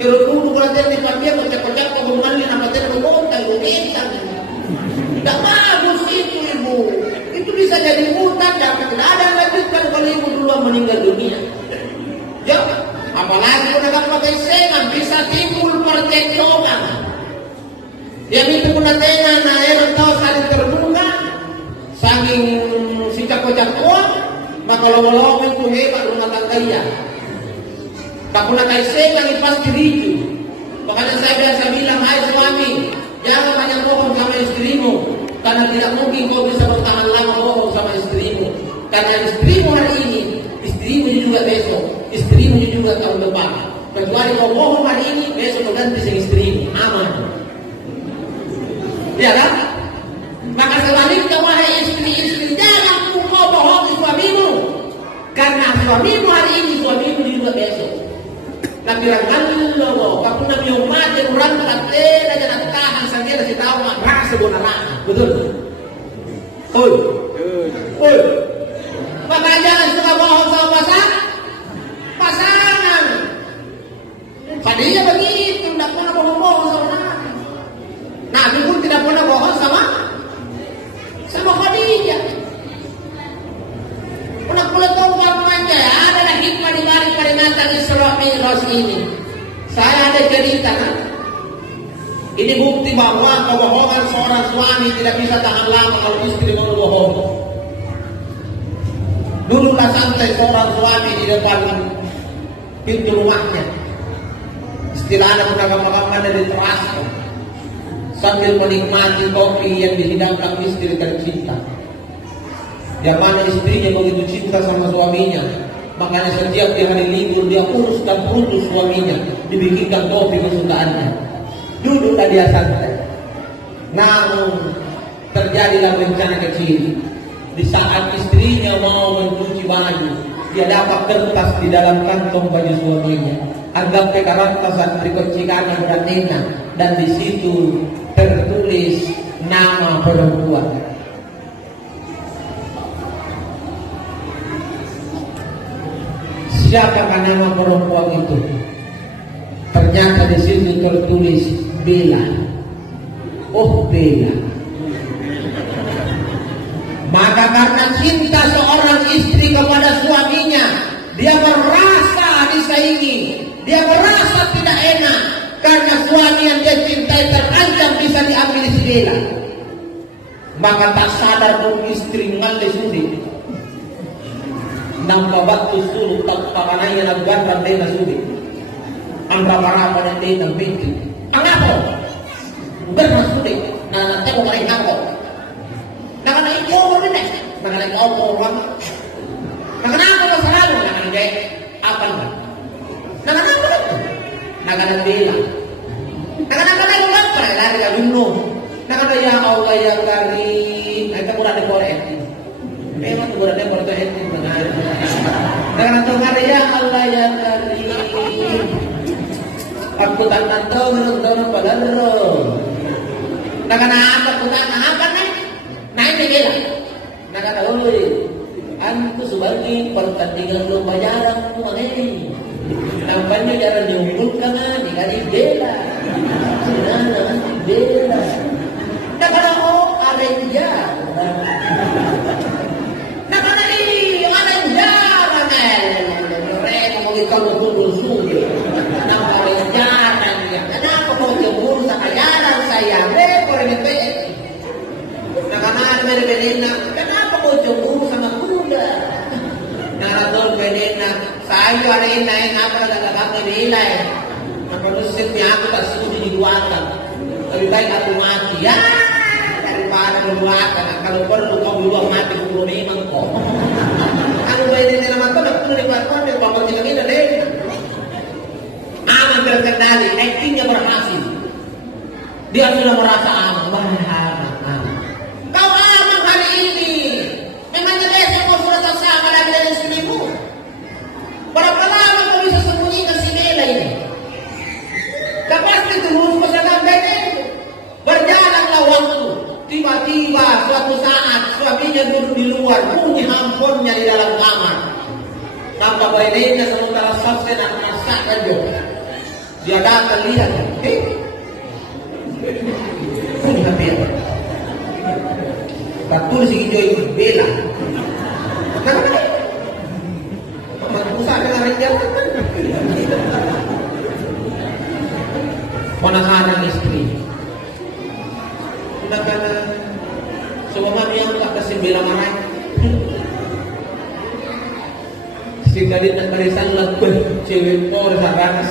Kalau dulu kalau di kami kocak-kocak hubungan ini nama tidak berkota itu bisa. Tidak bagus itu ibu. Itu bisa jadi utang dan tidak ada yang lanjutkan kalau ibu duluan meninggal dunia. Ya, apalagi kalau pakai sengan bisa timbul percekcokan. Yang itu pun dengan air atau saling terbuka, saking sikap kocak tua, maka lolo itu hebat rumah tangga ya. Tak pernah kai sengan pasti ricu. Makanya saya biasa bilang, hai suami, jangan banyak bohong sama istrimu, karena tidak mungkin kau bisa bertahan lama bohong sama istrimu. Karena istrimu hari ini, istrimu juga besok, istrimu juga tahun depan. Kecuali kau bohong hari ini, besok kau ganti dengan istrimu, aman. Ya kan? Maka sebaliknya wahai istri-istri, jangan kau bohongi suamimu, karena suamimu hari ini, suamimu juga besok. Tapi rangallo, kapag namiyumati orang katera jangan tahan sendiri si tahu mak sebenarnya, betul? Oi. Maka jangan suka bohong sama pasangan. Tadinya begitu, tidak pernah bohong sama Nabi pun tidak pernah bohong sama Khadijah. Unak-unak umpamanya ya, ada hikmah di balik peringatan Isra Mi'raj ini. Saya ada cerita kan? Ini bukti bahwa kebohongan seorang suami tidak bisa tahan lama kalau istri mau bohong. Dululah santai seorang suami di depan pintu rumahnya. Istilahnya pedagang-pedagang dari teras sambil menikmati kopi yang dihidangkan istri tercinta. Yang mana istrinya begitu cinta sama suaminya, makanya setiap di hari libur dia urus dan putus suaminya, dibikinkan kopi kesukaannya. Duduklah dia santai. Namun terjadilah bencana kecil. Di saat istrinya mau mencuci baju, dia dapat kertas di dalam kantong baju suaminya. Anggap kertas dikocikan beratena, dan di situ tertulis nama perempuan. Siapakah nama perempuan itu? Ternyata di situ tertulis Bella. Oh Bella. Maka karena cinta seorang istri kepada suaminya, dia merasa disaingi, dia merasa tidak enak karena suami yang dia cintai terancam bisa diambil si Bella. Maka tak sadar pun istri ngalih sudi. Nampak batu sulu tak pakananya nagbantan din na sudi. Ang raparapan ng din ng binti. Ang ako! Bukan na sudi. Nanatay ko kaling ako. Nakanaik ko rin eh. Nakanaik ko orang. Nakanako ko sa lalo. Nakanagay. Apal ba? Nakanako ko. Nakanagdila. Nakanagdila ko lang. Lari ka luno. Nakanaya Allah ya karim. Ay kamura ni Kore. Memang kemudian mereka itu benar. Karena dengar ya Allah ya karim. Aku tak tahu menurut pada lo. Karena apa aku tak apa nih? Naik bela. Nak tahu ni. Antu sebagai pertandingan lomba jalan tu ini. Nampaknya jalan nyumpul kan dikali bela. Sebenarnya bela. Karena ada dia. Kalau kumpul sudah, kenapa jalan ya? Kenapa kau jemur sakayaran saya? Rekor itu. Karena berbeda. Kenapa kau jemur sama kuda? Karena berbeda. Saya ada yang apa dalam apa nilai? lebih baik aku mati ya daripada keluarkan. Kalau perlu kau duluan mati dulu memang kok. Aku bayar dalam mata nak perlu dibuatkan dia bapak tidak ini deh. Aman terkendali, actingnya berhasil. Dia sudah merasa aman. Wah, aman. Kau aman hari ini. Memangnya besok kau sudah bersama lagi dengan istrimu. Berapa lama kau bisa sembunyikan si Mela ini? Tak pasti terus pasangan ini. Berjalanlah waktu. Tiba-tiba suatu saat suaminya duduk di luar, bunyi handphonenya di dalam kamar. Tanpa bayinya sementara selesai nak masakan juga. Dia datang lihat, bunyi HP. Betul si hijau itu bela. Usah dengan dia. Penahanan istri. Karena semua yang tak kasih bela marah. Sekali nak barisan lakukan cewek kau sahabat.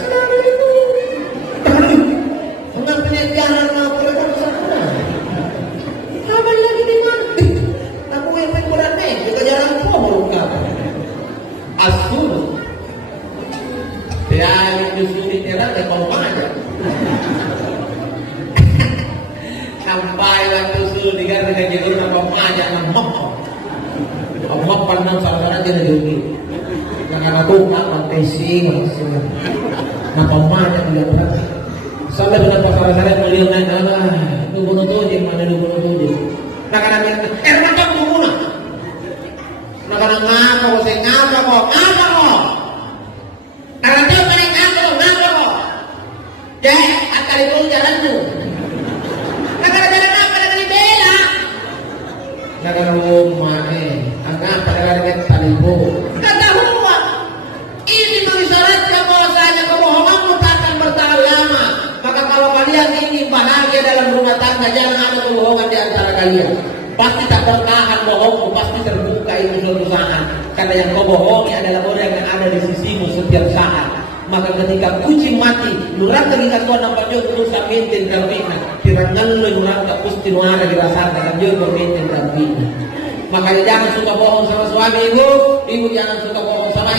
Mengapa jangan mau pergi sana? Abang lagi di mana? Aku yang berkurang ni, juga jarang kau kau. Asul. Dia justru diterang dia kau aja. Sampai waktu sudah diganti dengan nama pajak nama Allah pandang saudara jadi dunia. Yang ada tukang mantesi maksudnya. Nama pajak dia berarti. Sampai beberapa saudara melihat Allah itu bunuh tujuh mana bunuh tujuh. Nak ada macam bunuh. Nak ada ngapa saya ngapa kok. Karena dia mereka ngapa kok. Jadi akan itu jalan tu. Naga rumah agak pada dengan talibu. Kata huwa, ini mengisyaratkan bahwasanya kebohonganmu takkan bertahan lama. Maka kalau kalian ingin bahagia dalam rumah tangga, jangan ada kebohongan di antara kalian. Pasti tak bertahan bohongmu, pasti terbuka itu suatu saat. Karena yang kau bohongi adalah orang yang ada di sisimu setiap saat. Maka ketika kucing mati, lurang ketika kau nampak juga terus amintin terbina. Tirangan lu lurang tak pasti nuara dirasakan juga amintin terbina. Makanya jangan suka bohong sama suami ibu jangan suka bohong sama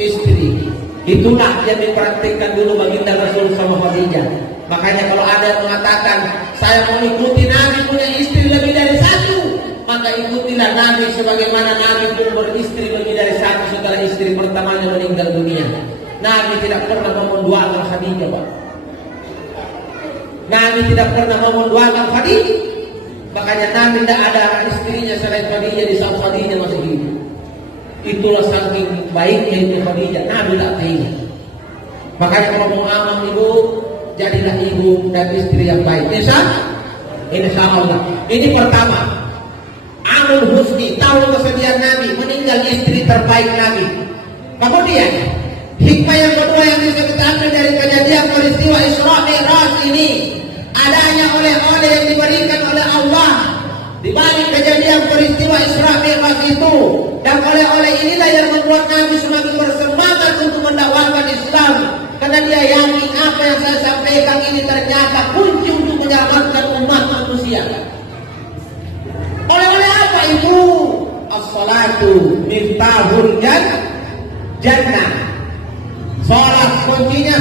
istri. Itulah yang dipraktikkan dulu baginda Rasul sama Khadijah. Makanya kalau ada yang mengatakan saya mau ikuti Nabi punya istri lebih dari satu, maka ikutilah Nabi sebagaimana Nabi pun beristri lebih dari satu setelah istri pertamanya meninggal dunia. Nabi tidak pernah memenduakan Khadijah, Pak. Nabi tidak pernah memenduakan Khadijah. Makanya Nabi tidak ada istrinya selain Khadijah di saat Khadijah masih hidup. Itulah saking baiknya itu Khadijah. Nabi tidak tega. Makanya kalau mau aman ibu, jadilah ibu dan istri yang baik. Insya Allah. Ini pertama. Amul husni, tahu kesedihan Nabi, meninggal istri terbaik Nabi. Kemudian hikmah yang kedua yang bisa kita ambil dari kejadian peristiwa Isra Mi'raj ini, adanya oleh-oleh yang diberikan oleh Allah di balik kejadian peristiwa Isra Mi'raj itu. Dan oleh-oleh inilah yang membuat Nabi semakin bersemangat untuk mendakwakan Islam, karena dia yakin apa yang saya sampaikan ini ternyata kunci untuk menyelamatkan umat manusia. Oleh-oleh apa itu? As-salatu miftahul jannah. Salat kuncinya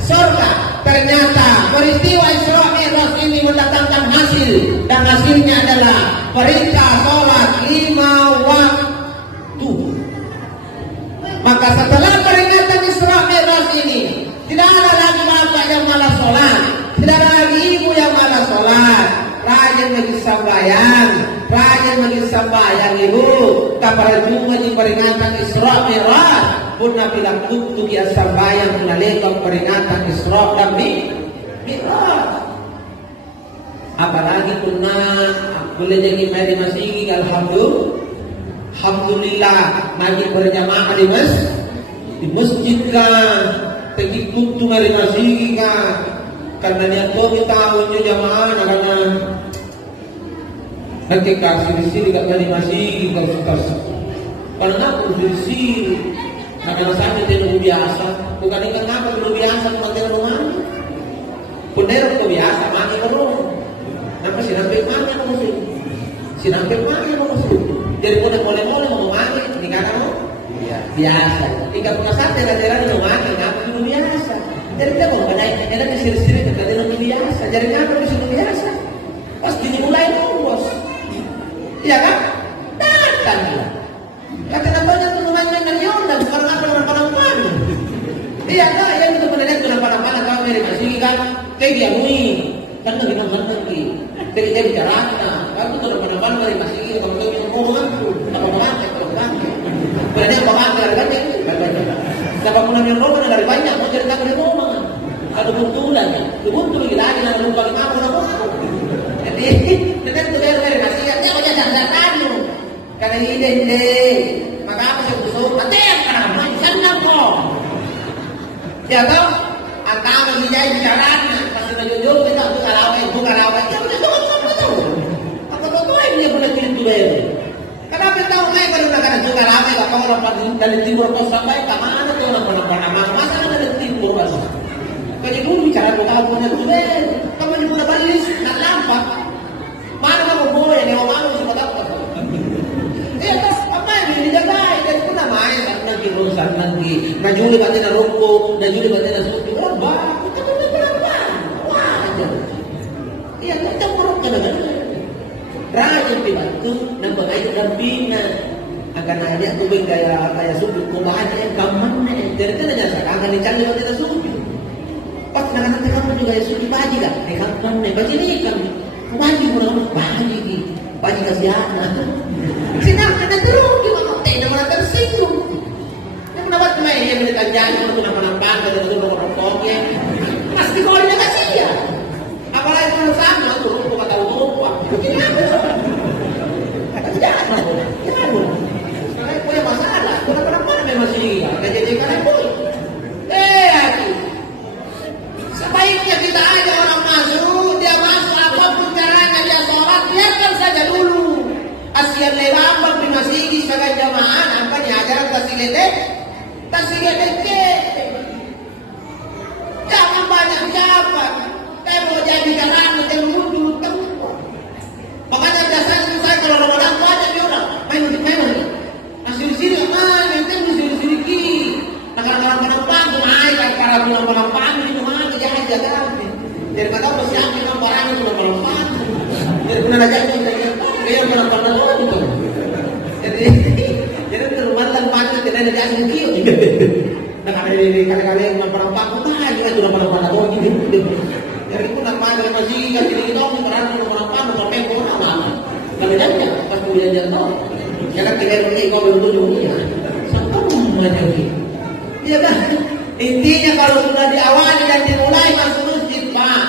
surga. Ternyata peristiwa Isra Mi'raj ini mendatangkan hasil, dan hasilnya adalah perintah salat 5 waktu. Maka setelah peringatan Isra Mi'raj ini, tidak ada lagi bapak yang malas salat, tidak ada lagi ibu yang malas salat. Rajin bagi sambayang ibu. Kabar Jumat di peringatan Isra Mi'raj pun bilang untuk dia sambayang menalihkan peringatan Isra dan Mi'raj. Apalagi puna boleh jadi mari masih alhamdulillah mari berjamaah di masjid kan, pergi kutu mari masih kan. Karena niat kami tahunnya jamaah karena nanti kasih di sini gak mari masih kalau suka. Karena aku di sini karena saya tidak biasa, bukan ikan apa belum biasa pakai rumah. Pun meron ko biasa, mami ko ron. Nampak sinampit mami ako musuh. Sinampit mami ako musuh. Jadi ko nagmole-mole mo mami, hindi ka mo? Biasa. Tinggal ko nasate na dira ni mami, nga ko biasa. Jadi kita mo banay, kaya na siri-siri ka din ng biasa. Jadi nga ko sino biasa. Pas dinimulay mo, bos. Iya kan? Datang dia. Kata namanya tulungan yang ngayon, bukan apa orang panampan. Iya kan? Yang itu benar itu panampan kau dari masih kan? Kayak dia mui, kan lagi nonton lagi. Kayak dia bicara, aku tuh panampan dari masih kalau kau yang ngomong, apa banget, apa banget. Berarti apa banget dari banyak, banyak. Siapa pun yang ngomong dari banyak, mau cerita dari ngomong. Ada buntulan, buntul lagi nang lupa kita apa. Jadi, kita tuh dari masih dia banyak dan karena ini maka aku sebut nanti yang macam ko ya toh antara dia bicara pasti menjujur kita untuk kalawai ya udah tahu apa betul ini boleh kirim dulu kenapa tahu mai kalau nak ada juga kalawai kalau orang dari timur kau sampai ke mana tuh orang pernah masa dari timur mas kalau dulu bicara kalau punya dulu kamu punya balis nak lampak mana kamu boleh nih orang mau sempat apa atas apa yang dijagai dan pun namanya lagi rusak lagi najuli batin na ruko najuli batin na suki ba kita pun berapa wah iya kita perlu kena raja pibantu nang bangai dampingan akan ada tubing gaya suki kumaha yang kaman dari itu aja akan dicari batin na suki pas nanti kamu juga ya suki baji kan kapan baji ni kan baji pun baji kasihan sinar kena teruk juga konten mana tersinggung. Yang mendapat main yang mendekat jangan untuk nampak dan untuk berpokoknya pasti kau ini kasih ya. Apalagi kalau sama turun kau kata lupa. Begini apa? Kata jangan. Sekarang punya masalah. Kenapa memang sih? Jadi karena pun. Aki. Sebaiknya kita aja orang masuk dia masuk apapun caranya dia sholat biarkan saja dulu. Asian lewat pinasigi sa jamaah apa ni ajaran tasigete ke jangan banyak jawab kayak mau jadi karang yang mundur tempo makanya biasanya saya kalau Ramadan tuh aja dia orang main masih di sini mana itu di sini ki nakal-nakal penampang tuh naik para penampang itu mana jangan jaga jadi kata persiapin orang itu penampang jadi benar aja dia pernah itu. Jadi terumalan panjang tidak ada asli kieu. Nah kali-kali yang pernah pakai tah kita sudah pernah gitu. Jadi itu nama dari masih kan jadi kita berarti pernah pakai apa. Kalau jangan pas kuliah jatuh. Ya kan kita punya kau bentuk dunia. Sampai lagi. Iya kan? Intinya kalau sudah diawali dan dimulai masuk masjid Pak.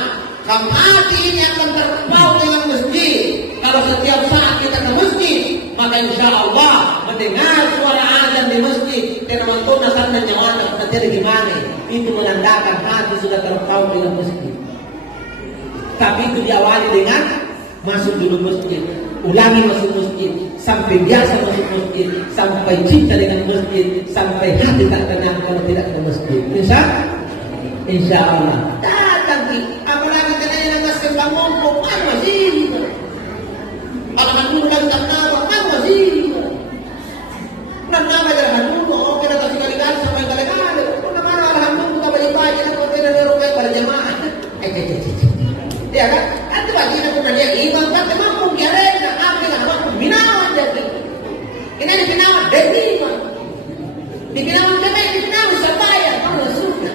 Kamati ini akan terpaut dengan masjid. Kalau setiap saat kita ke masjid, maka insya Allah mendengar suara azan di masjid dan menonton asal dan nyawa terjadi gimana, itu menandakan hati sudah terpaut dengan masjid. Tapi itu diawali dengan masuk dulu masjid, ulangi masuk masjid, sampai biasa masuk masjid, sampai cinta dengan masjid, sampai hati tak tenang kalau tidak ke masjid. Insya Allah. Datang apalagi karena yang masih bangun, apa masih? Alaman dulu lagi tak nawa, apa sih? Nak nama jalan dulu, orang kita kasih kali-kali sampai kali-kali. Nak mana alaman dulu tak baca-baca, nak tidak ada rumah pada jemaah. Ya kan? Ada bagi nak punya imam kan memang mungkin ada apa yang apa minawan jadi. Ini di minawan jadi imam. Di minawan jadi di minawan supaya kamu suka.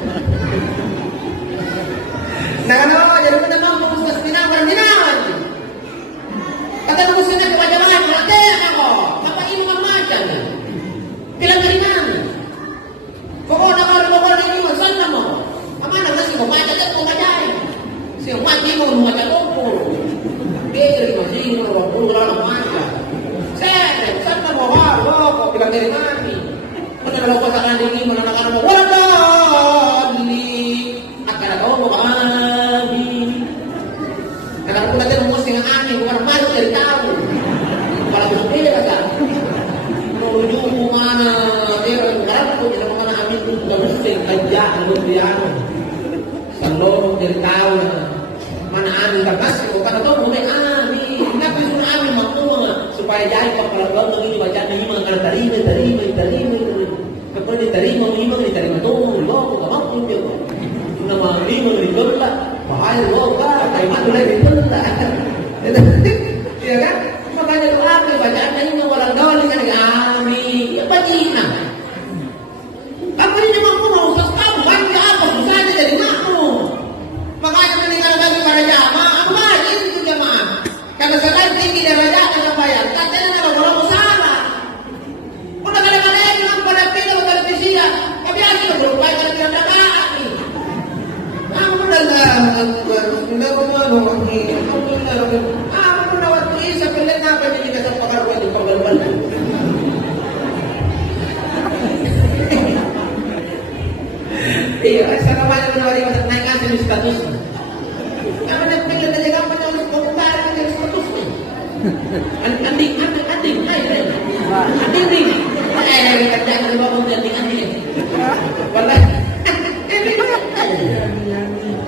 Nah, jadi kita mampu putus minawan. Kata muslimnya kepada mana? Berarti apa? Apa ini macam? Bilang dari mana? Pokoknya kalau ini masalah mau. Mana masih mau baca tak mau baca? Siapa mati mau baca kumpul? Biar masih mau kumpul orang baca. Saya sana mau kok bilang dari mana? Mana kalau pasangan ini mana kalau mau wadali akan kau mau ani. Kalau pun ada rumus yang aneh, bukan malu dari tahu. Kalau berbeda kan, menuju mana? Dia berapa pun tidak mengenai amin pun sudah mesti kerja, lalu dia selalu dari tahu. mana ani kasih bukan atau mulai ani tapi sudah ani makmum supaya jadi kalau begini bacaan ini mengenai terima kepada diterima tuh lo kamu pun juga nama lima ditolak bahaya lo kayak mana lagi ditolak ya kan makanya doa bacaan ini walang gaul dengan ani ya bagina apa ini makmum mau tahu bagi apa susahnya jadi makmum makanya meninggal bagi para jamaah apa lagi itu jamaah karena sekarang tinggi derajatnya yang bayar katanya nama orang salah udah kadang-kadang bilang pada pindah pada visia tapi akhirnya berupaya kalau tidak ada kaki aku pernah waktu isa pilih apa jadi kasar pakar buat di penggal-penggal iya, saya banyak menawari masa naik aja statusnya. Karena dia pikir dia gampang harus komentar dengan statusnya. Anding, kerja dari bawah anding. Wallahi,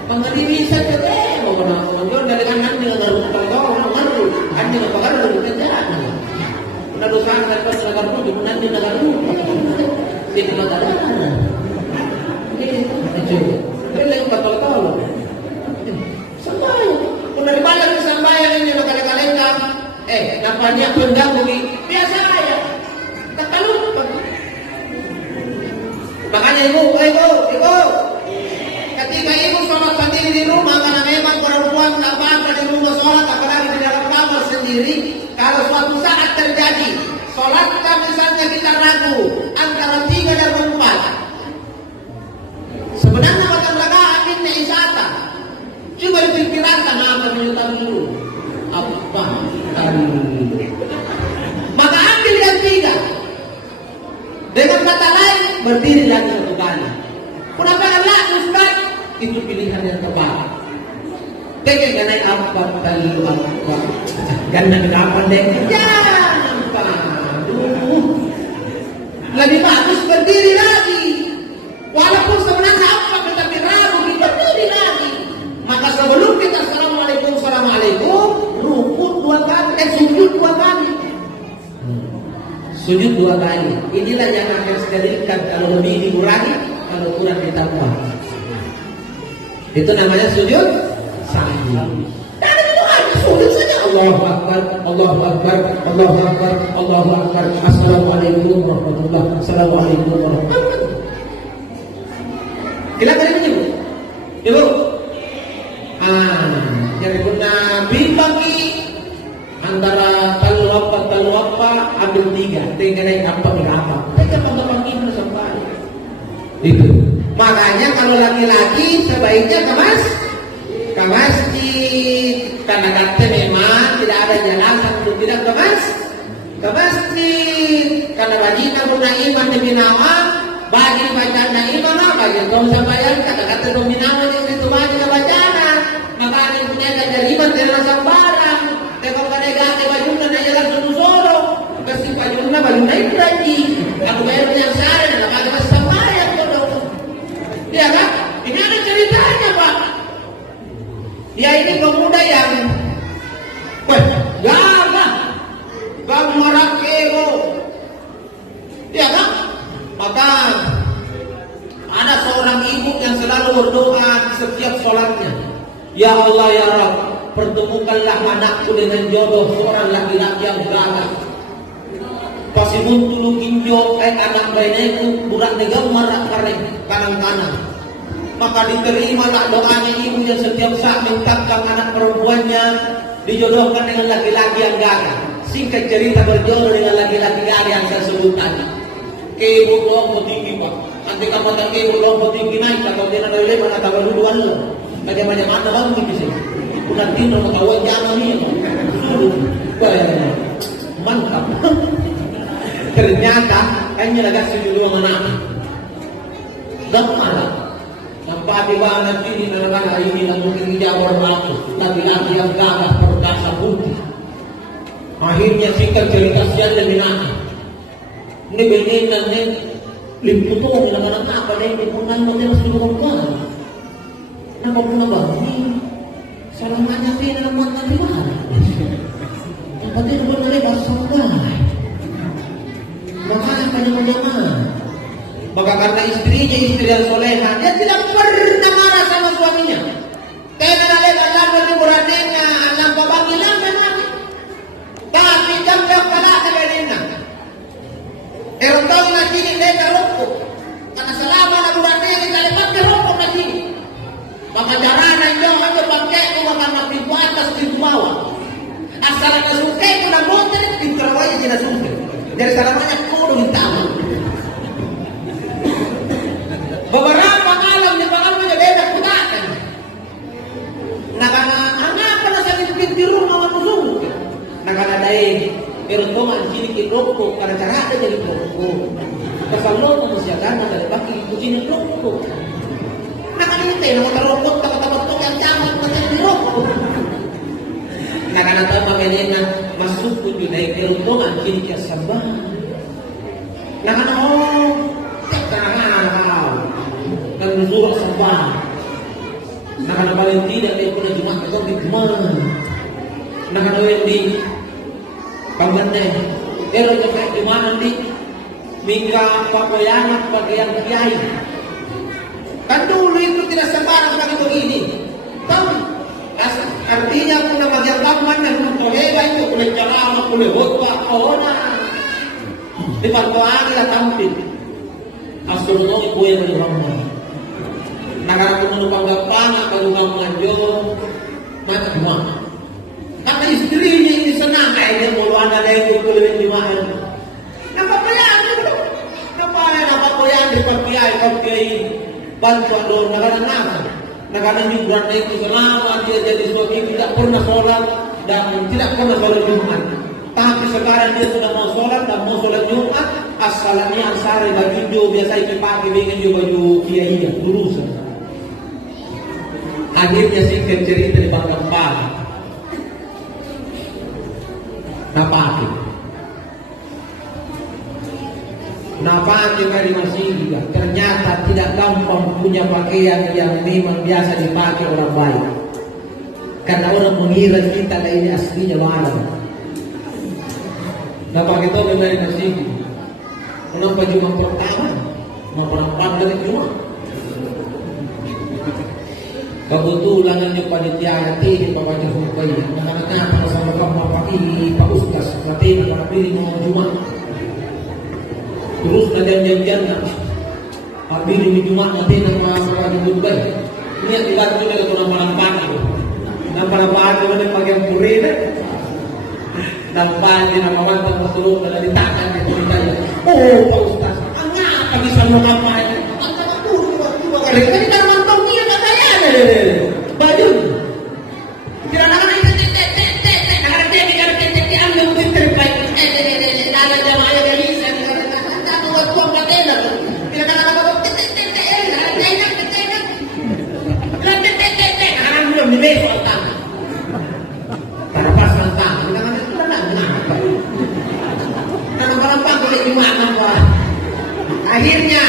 pengerti bisa juga. Mau menjual dari kanan dengan ngaruh, anding apa ngaruh kerja. Udah dosa dari negara pun, nanti negara pun. Itu negara. Itu yang betul-betul sambayang kung naribalang yung sambayang ninyo nakalikalengkang napanya pengganggu biasa aja katalupag makanya ibu ketika ibu sholat sendiri di rumah karena memang perempuan tak apa di rumah sholat apalagi di dalam kamar sendiri kalau suatu saat terjadi sholatkan misalnya kita ragu antara 3 dan 4 sebenarnya macam lagaan ini isata. Coba dipikirkan apa menyutan dulu. Apa? Maka ambil yang 3. Dengan kata lain berdiri lagi satu kali. Kenapa Allah Ustaz? Itu pilihan yang tepat. Dengan naik apa tadi apa? Ganda kapan deh? Jangan pak. Lebih bagus berdiri lagi. Walaupun sebenarnya apa tetapi ragu kita berdiri lagi. Maka sebelum kita assalamualaikum, rukuk 2 kali, sujud 2 kali. Sujud 2 kali. Inilah yang akan sekalikan kalau lebih dikurangi, kalau kurang ditambah. Itu namanya sujud sahwi. Dan itu hanya sujud saja. Allahu Akbar, Allahu Akbar, Allahu Akbar, Allahu Akbar. Assalamualaikum warahmatullahi wabarakatuh. Assalamualaikum warahmatullahi wabarakatuh. Silakan ibu. Ibu. Jadi guna bagi antara talwapa ambil 3 naik apa berapa? Kita pagi sampai. Itu. Makanya kalau laki-laki sebaiknya ke masjid. Karena kata memang tidak ada jalan untuk tidak ke masjid. Karena wajib guna iman demi nama. Bagi bacaan iman bagi kau sampai kata-kata dominan itu bagi bacaan maka ada punya dari iman tidak sambarang kalau kadang-kadang bajuna na jalan solo kasi bajuna itu lagi aku bayar yang sehari dan apa sambarang ya kan ini ada ceritanya pak dia ini pemuda yang gak merakero ya kan maka ada seorang ibu yang selalu berdoa di setiap sholatnya. Ya Allah ya Rabb, pertemukanlah anakku dengan jodoh seorang laki-laki yang gagah. Pasibun tulu kinjo anak bayiku burak negam marak kareng kanan. Maka diterimalah doanya ibu yang setiap saat mintakan anak perempuannya dijodohkan dengan laki-laki yang gagah. Singkat cerita berjodoh dengan laki-laki gagah yang saya sebut tadi. Kebo doang tinggi pak. Nanti kamu tak kebo doang tinggi naik. Kalau dia nak lele mana tak berduaan lo. Bagaimana mana bang di sini. Bukan tino ketahuan jangan ni. Mantap. Ternyata kayaknya agak sejujurnya mana. Gambar. Nampak di mana sini anak-anak hari ini yang mungkin dijawab aku. Laki-laki yang gagah perkasa putih. Akhirnya singkat cerita siapa minat. Ini begini nanti lipu tuh bilang apa deh di pungan nanti masih perempuan. Nama pungan bang ini salah karena istrinya istri yang soleha, dia tidak pernah marah sama suaminya. Kaya nalaga lang ng muranin na alam babagi lang naman. Tapi jam-jam pala na ganin na. Pero daw na sini lega roko. Karena selama na muranin, ikalipat na roko na sini. Makajaranan nyo ang bangkay ko mga mapibu atas di bawah. Asal nasuke ko na motor, pintarawaya di nasuke. Dari salamanya ko ng tama. Beberapa alam ni bakal menjadi kutakan. Nakanganga na sa pinpintiro mga musuh. Nakanadaig. Pero ito man sinikit roko. Karena carada jadi roko. Kasalo mo siya ka. Nakalabaki ito sinikit roko. Nakanite. Nakatarokot. Nakatabot yang jaman. Nakatarokot roko. Nakanata magaling na masukod yun ay pero ito man sinikit sabah. Nakanao. Nakanao. Nagnusurok sabah. Nakanabalin tidak ay puna Jumat ito bigman. Nakanawin di pagbanday. Pero ito kaya Jumanan di mingga papayanak pagayang kiyay. Kandulo ito tinasabarang sa ito ini. Tahu artinya kung na magyakaman ng mutoleba ito kung nagkarama kung lihot pa o na di pagpawagi na tampil. Asunong ibuhay mo lumang nagaratungan ng pagpapanga, paglumangan Diyos, matagwa. At istri niya yung isa na, kaya niya muluan na lang yung kulawin limaan. Napapayaan niyo. Napapayaan niyo pagkiyay, bantuan doon, nagarangan. Nagaran yung brand na ito, salamat, dia jadi suami, tidak pernah sholat, dan tidak pernah sholat Jumat. Tapi sekarang dia sudah mau sholat, dan mau sholat Jumat, asalnya ansari baju Diyos, biasa ipipake dengan yung baju kiai, lurusan. Akhirnya singkat cerita di Bangkang Pagi. Napake kali masih juga. Ternyata tidak gampang punya pakaian yang memang biasa dipakai orang baik. Karena orang mengira kita lah ini aslinya malam. Napake itu dari masih. Kenapa cuma pertama? Kenapa dari cuma? Kebetulan yung panitia ati di pagkakit hukay nakanagana sa magpapaki pa ustas pati nakapili mo Jumat terus na dyan na pabili mo Jumat natin ng mga hukay niya iba ito na ito ng malampati ng malampati mo ng pagyangpurina ng pati na mamantang matulog na nalitakan nito tayo pa ustas ang nga pag-isang mo kampanya ang nakatulog hindi ka naman tong niya na kaya baju kira nak nak nak ang yung winter bike lalo jamaah dari sana tak buat buang katena kira nak ang belum nilai soal tangan para pas tentang karena gampang boleh gimana Pak akhirnya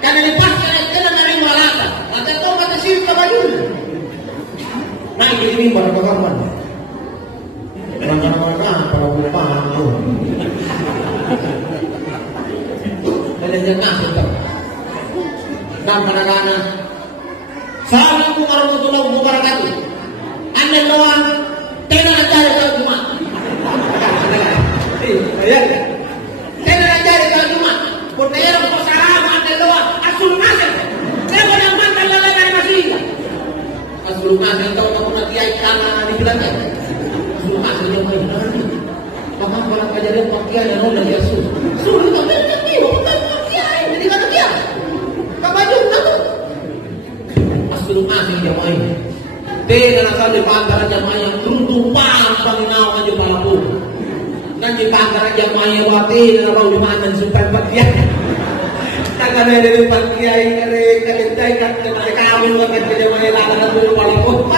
karena lepaskan kena menerima lata maka tahu kata sih ke baju nah ini mimbar ke kawan orang-orang para lupa dan jangan tetap dan kadang-kadang Assalamualaikum warahmatullahi wabarakatuh anda doang tidak ajar ke Jumat tidak ajar ke Jumat Putera Pusara anda doang asul nasir saya boleh mantan lalai masih asul nasir tahu kamu nanti aikan di belakang asul nasir yang main bahkan kalau kejadian pakaian yang udah Yesus suruh itu nanti bukan pakaian jadi kata dia kabaju tahu asul nasir yang main dengan asal di pangkalan jamaah yang tumpang panginaw aja palapu nanti pangkalan jamaah yang wati dan orang dimanan supaya pakaian takkan ada di pakaian kare kan kawin waktu jamaah yang lalang dulu palipun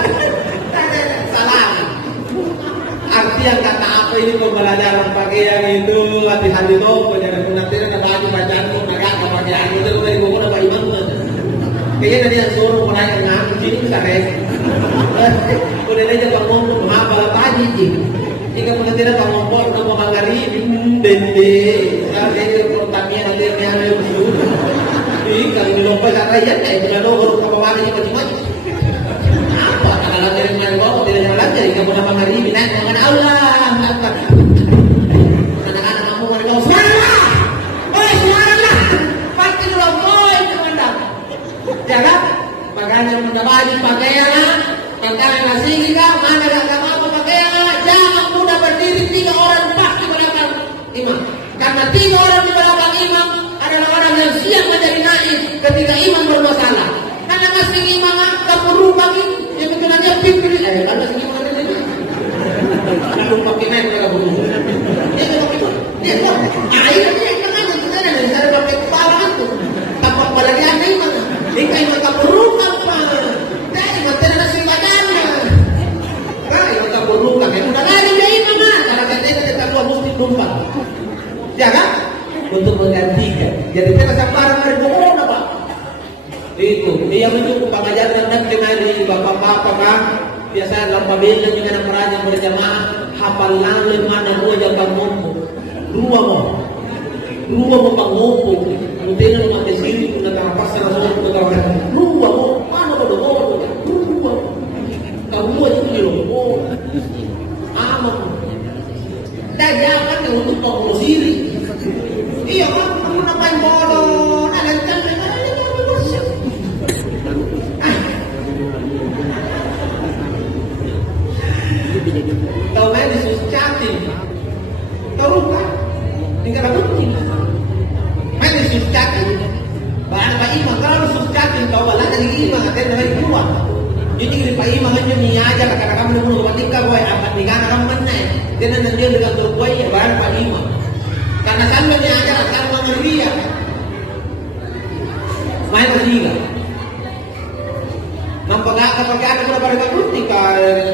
salah arti yang kata apa ini pembelajaran pakaian itu latihan itu penjara nanti ada baju bacaan pun agak pakaian itu kalau ibu pun apa iman kayaknya dari yang suruh menanya ngaku sini bisa res udah aja bangun menghafal tadi jika mungkin tidak bangun pun mau ngari dende saya kalau tamian nanti yang ada Hindi kami nilopay sa kaya eh pinalogor ka pa niya macam-macam. Apa kalau dari mana bawa tidak jalan jadi kamu nama hari ini nak dengan Allah apa. Anak-anak kamu mana kau salah. Oh salah. Pasti lopoy teman. Jangan pakaian mendabali pakaian pakaian nasi kita mana enggak mau pakaian jangan mudah berdiri 3 orang pasti belakang imam. Karena 3 orang di belakang imam adalah orang yang siap menjadi naib ketika imam bermasalah. Karena masing imam kapuru bagi yang mengenanya pikir kan masing imam ada ini. Lalu pakai naik mereka kapuru. Dia kok airnya kan ada sebenarnya dari pakai kepala itu. Tapak bagian imam. Ini imam kapuru apa? Dari materi nasi badannya. Nah, yang kapuru kan udah ada dia imam karena katanya kita dua mesti lupa. Ya kan? Untuk menggantikan. Jadi kita sabaran dari bohong apa? Itu. Dia mencukup pengajaran dan kenali bapak-bapak kan. Biasa dalam pabila dengan peraja berjamaah hafal lalu mana moja pangompo. Dua mo pangompo. Mungkin lu mati sini udah apa sana semua kawan. Dua mo mana bodoh bodoh. Dua. Kamu itu di lopo. Amat. Dan jangan untuk tolong siri. Iya kan, kamu ngapain bodoh? Ada kan? Tahu main disus chatting. Tahu kan? Tinggal apa pun. Main disus chatting. Bahan Pak Imam kalau disus chatting kau balik dari Imam ada dari keluar. Jadi di Pak Imam hanya ni aja kadang kamu mau ketika gue akan nikah kamu mana? Dia nanti dia dengan gue ya bahan Pak Imam. Karena sampai ni aja akan mengeria. Main bertiga. Nampak ada pada putih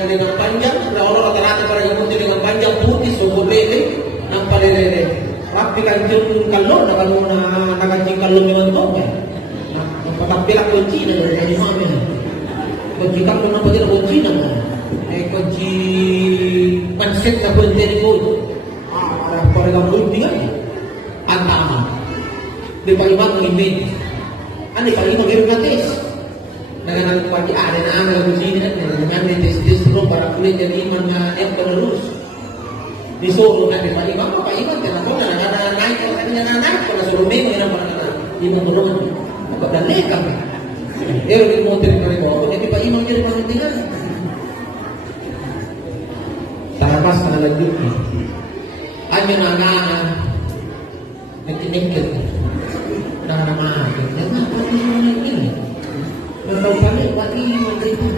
dengan panjang, orang rata-rata pada putih dengan panjang putih subuh lele, nampak lele. Rapi kancing kalau nak kancing kalau dengan topi. Nampak tampilak kunci dari mana? Kunci kalau nampak dia kunci nama. Kunci panset nak kunci ni pun. Ada pada putih kan? Antama. Di pagi-pagi ini, ane pagi-pagi gratis. Dengan pagi ada nama begini kan dengan tes sebelum para kulit jadi iman yang penerus disuruh nanti Pak Imam kenapa ada naik orangnya naik pada suruh minggu yang mana imam berdoa apa dan lekang dia lebih mau terima dari bawah jadi Pak Imam jadi pentingnya tarapas tanah lanjut hanya nana nekit nana mah kenapa ini kalau kami lagi menerima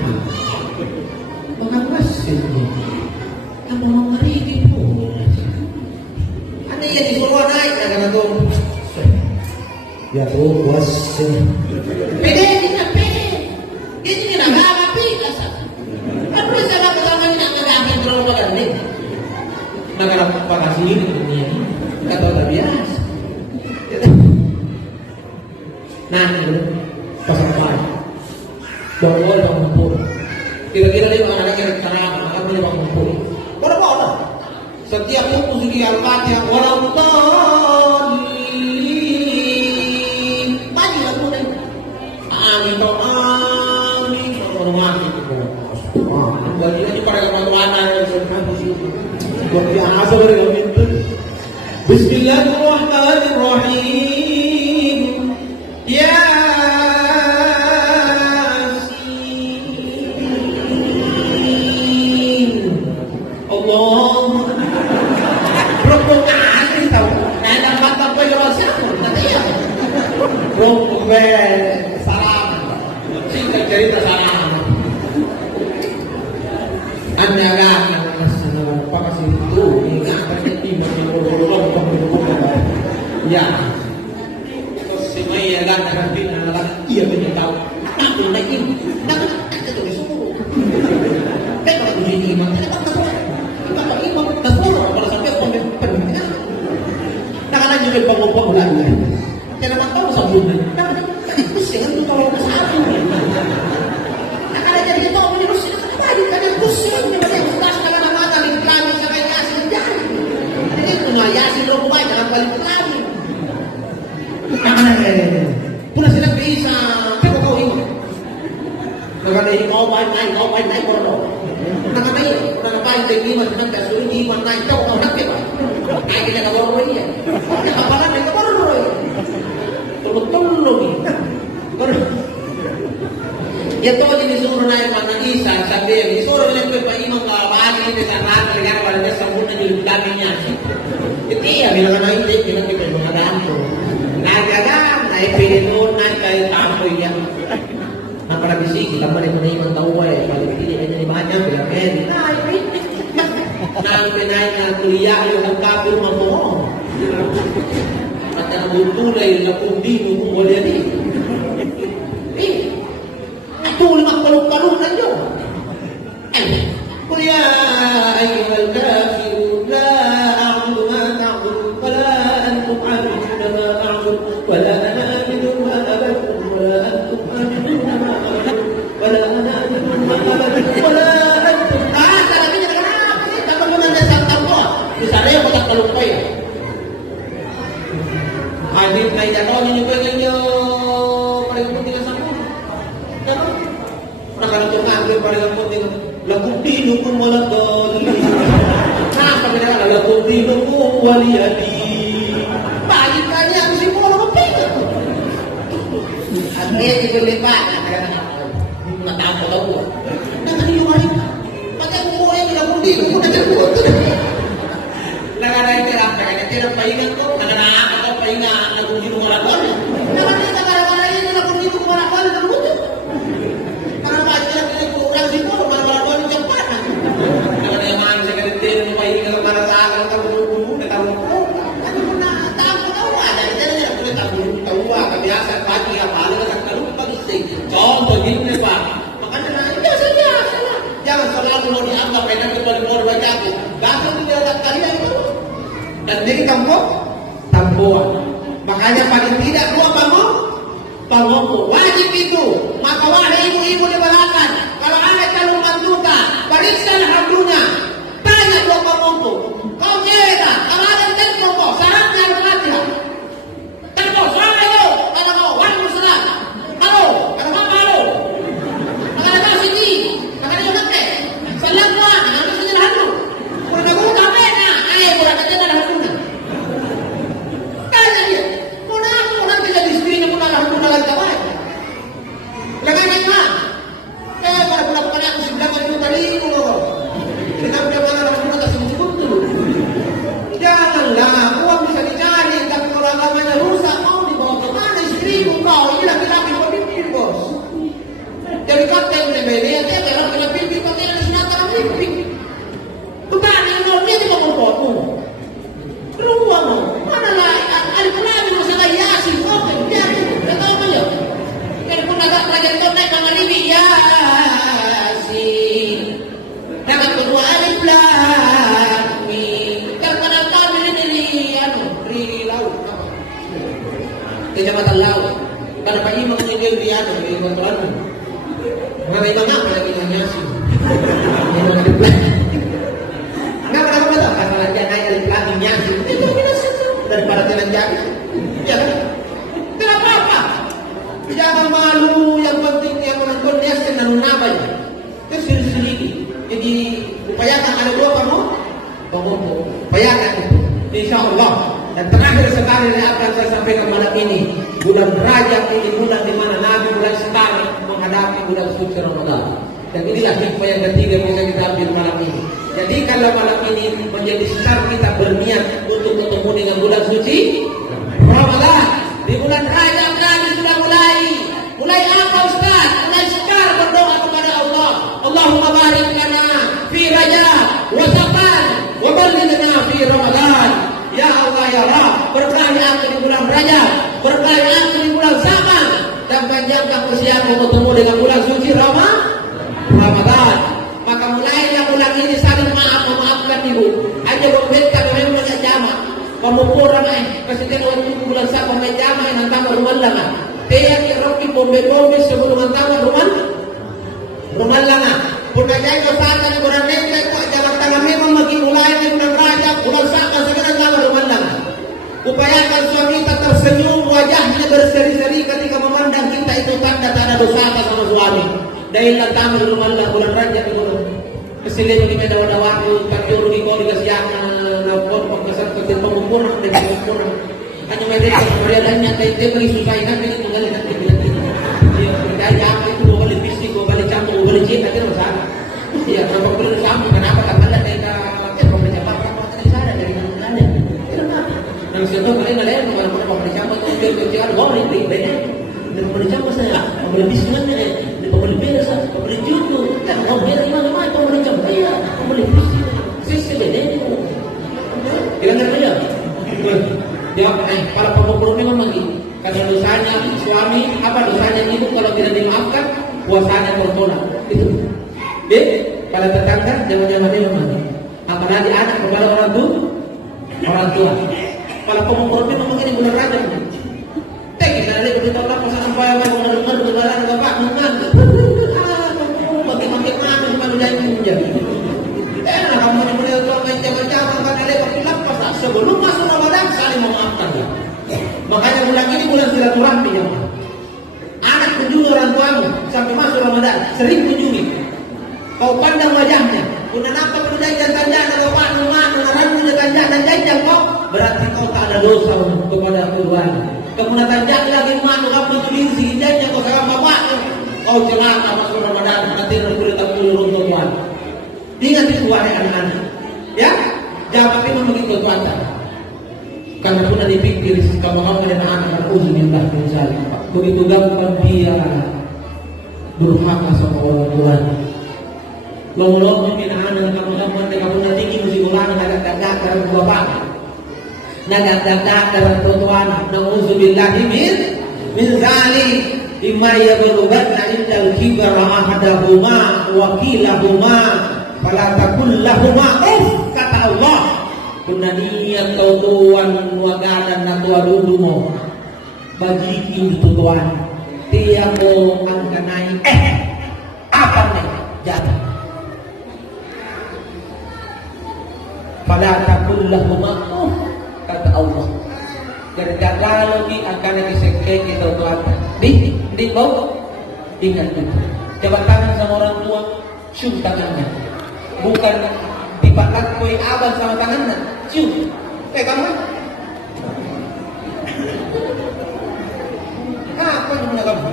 mengawasi ada mengeri itu ada yang disuruh naik karena tu ya tu bos pede kita pede ini nak apa kasar apa salah pertama ni nak ngagapin terlalu bagani negara pakasi ini dunia ini kata tak biasa nah itu pasal apa Bawal bang mumpul. Kira-kira 5 anak yang terang akan boleh bang mumpul. Berapa orang? Setiap buku suci Al-Fatihah walau tolin. Banyak lagu ni. Amin kau amin. Orang itu. Wah, bagi lagi para kawan-kawan yang sedang di sini. Buat yang asal dari kami itu. Bismillahirrahmanirrahim. Ya. Salam singkat cerita salam anda kan apa kasih itu ingat terjadi masih ya terus si Maya kan nanti anak iya benar tahu tapi lagi nak ada tulis semua kalau begini imam kalau imam terpuruk kalau sampai komen penting nak juga bangun-bangun jangan tahu sebelumnya pusing itu kalau satu nak ada jadi kita punya pusing tadi kan pusing dia putas dengan mata di kami sampai yasin jadi itu mah yasin lo baik jangan balik lagi jangan pulas Nakadai kau baik naik kono. Nakadai, nakadai tinggi macam tak suruh di mana naik kau nak ke? Naik kita ke bawah ini. Ya kapalan naik ke bawah. Betul loh ni. Ya to jadi suruh naik mana isa sampai yang disuruh naik ke imam ke bawah ini sana dengan pada sempurna di dalamnya. Itu ya bilang naik bilang kita mengadaan tu. Naik pilih naik kayak tamu ya. Nah pada bisik kita pada menerima tahu paling tidak hanya banyak bilang naik kuliah yang kabur mampu kata butuh dari lapung di buku boleh ni itu 50 aja kuliah ayyuhal kafirun la a'budu ma ta'budun wa la antum 'abiduna ma a'budu wa la ana 'abidu ma abadtum wa la antum 'abiduna ma a'budu wa la ana 'abidu ma abadtum wa la antum salah ni kenapa sih tak perlu nanda santang kok misalnya aku tak lupa ya hadis naik jatuh ni juga nyo paling penting sama kan kalau tu ngambil paling penting lakum dinukum waladhdallin nah sebenarnya lakum dinukum waliyadi bagi kalian si bola pegang akhirnya itu lepas nak tahu dengan dia mari pakai buku yang lakum dinukum nak terbuat nagana itu apa kan tidak paingan tu nagana atau paingan lakum dinukum waladhdallin nagana ini lakum dinukum waladhdallin terbuat karena baca dia kurang sih pun waladhdallin cepat nagana yang mana saya kata dia paingan kalau mana sahaja kalau dulu kita tahu tapi pernah tahu ada dia boleh tahu biasa pagi apa ada kalau pagi sih contoh gini Pak makanya biasa jangan selalu mau dianggap enak kecuali mau baca aku bahkan dia ada kalian itu dan diri kamu tambuhan makanya paling tidak dua bangun wajib itu maka wahai ibu-ibu dibalakan kalau ada calon mantuta periksa hardunya tanya dua bangunku kau cerita kalau ada tempo kok syaratnya al-Fatihah tempo soalnya yo kalau kau wajib salat halo kalau apa halo kalau ada sini kalau ada nak salat lah kalau sini hardu kalau kau tak pernah ayo kalau kata ada hardunya tanya dia mau nanti jadi istrinya pun ada hardunya lagi kawan jangan nak kalau bukan aku sebelah itu tadi kenapa dia mana hardunya tak sebut dulu janganlah uang bisa dicari tapi kalau agamanya rusak mau dibawa ke mana istrimu kau ini laki-laki pemimpin bos jadi kapten dia kalau kena pimpin pakai ada sinatara pimpin bukan yang normnya di bawah potmu ruang mana lah Al-Quran masalah Yasin oke biarin tak tahu apa ya kalau pun agak pelajaran kau naik nama ini Yasin jangan kedua alif lam mim karena kami ini laut kejamatan laut pada pagi mengunjungi di kontrol mana imam apa lagi yang Yasin enggak pernah tahu masalah jangan alif lam mim Yasin itu daripada jalan jalan ya kan tidak apa-apa jangan malu yang penting yang menonton Yasin dan nabanya itu sendiri jadi upayakan ada dua bangun upayakan itu insyaallah dan terakhir sekali yang akan saya sampaikan malam ini bulan Rajab ini bulan di mana Nabi mulai start menghadapi bulan suci Ramadan dan inilah hikmah yang ketiga yang bisa kita ambil malam ini. Jadi kalau malam ini menjadi start kita berniat untuk bertemu dengan bulan suci Ramadan. Di bulan Rajab Nabi sudah mulai apa Ustaz? Mulai sekarang berdoa kepada Allah. Allahumma barik lana fi Rajab wa Safar wa ballighna fi Ramadan. Ya Allah ya Rabb, berkahi aku di bulan Rajab, berkahi aku di bulan Safar dan panjangkan usiaku bertemu dengan bulan suci Ramadan. Maka mulailah bulan ini saling memaafkan ibu. Aja berbeda memang banyak jamaah. Kamu kurang kasih tengok waktu bulan Safar main jamaah yang hantar rumah lama. Tiap roki bombe sebelum hantar rumah lama. Puna jaga saat di bulan Rajab kok jalan tangan memang bagi mulai di bulan Rajab bulan Safar segera hantar rumah lama. Upayakan suami kita tersenyum wajahnya berseri-seri ketika memandang kita itu tanda-tanda dosa sama suami. dahil lang kami lumal na bulan Rajab ko. Kasi lalo ni may dawa ko pagturo ni ko kasi na po pagkasal ko din pamupuna din pamupuna. Ano may dito Maria niya kay te magsusay ka din ng galit natin bilang din. Dahil ako ito balik bisig ko balik champo balik chip natin sa. Iya, kapag perlu sa amin kenapa tanggal kay ka pemecah apa dari sana dari mana? Nang situ kali na lain kalau pemecah apa tu biar kerja boleh beda. Dan pemecah apa saya? Pembeli bisnis ni, pembeli beras, pembeli jutu. Dan orang dia di mana-mana pemecah saya, pembeli bisnis. Sisi beda ni. Kira ngerti ya? Dia para pemukul memang begini. Karena dosanya suami, apa dosanya ibu kalau tidak dimaafkan, puasanya tertolak. Itu. Pada tetangga jangan-jangan dia memang. Apalagi anak kepada orang tua. Kalau pemukul memang begini bulan Rajab. Kita ada kita orang pasal sampai apa benar-benar berjalan ke Pak Muhammad. Makin mana cuma udah punya. Kamu ni boleh tuan macam-macam kan ada kepilap pasal sebelum masuk Ramadan saling memaafkan. Makanya bulan ini bulan silaturahmi ya. Anak kunjungi orang tuamu sampai masuk Ramadan, sering kunjungi. Kau pandang wajahnya, guna nampak budaya dan tanda kalau Pak Muhammad menaruhnya tanda dan janjang kau, berarti kau tak ada dosa kepada Tuhan. Kemudian tajak lagi mana kamu tulis hidayahnya kau sekarang bapaknya kau celaka masuk Ramadan nanti berita dulu untuk Tuhan. Ingat itu wahai anak-anak, ya jangan memang begitu Tuhan. Karena pun dipikir kalau kamu dan anak uzubillah min zalik. Begitu gampang dia durhaka sama orang Tuhan. Lalu min anak kamu nanti mesti ulang agak-agak dari bapak. Nagagagak dalam Tuhan, nauzubillahi min zalik. Imma yablughanna indal kibara ahadahuma wa kilahuma fala taqul lahumā uff, kata Allah. Kunaniya kau tuan wagadan na tua dudumo bagikin tutuan tiang mo ang kanay apa nih jatuh fala taqul lahumā uff, kata Allah. Jadi kalau di akan disekek kita tuan di bau ingat itu. Coba tangan sama orang tua, cium tangannya. Bukan dipakat kue abang sama tangannya, cium. Pegang mana? Apa yang punya kamu?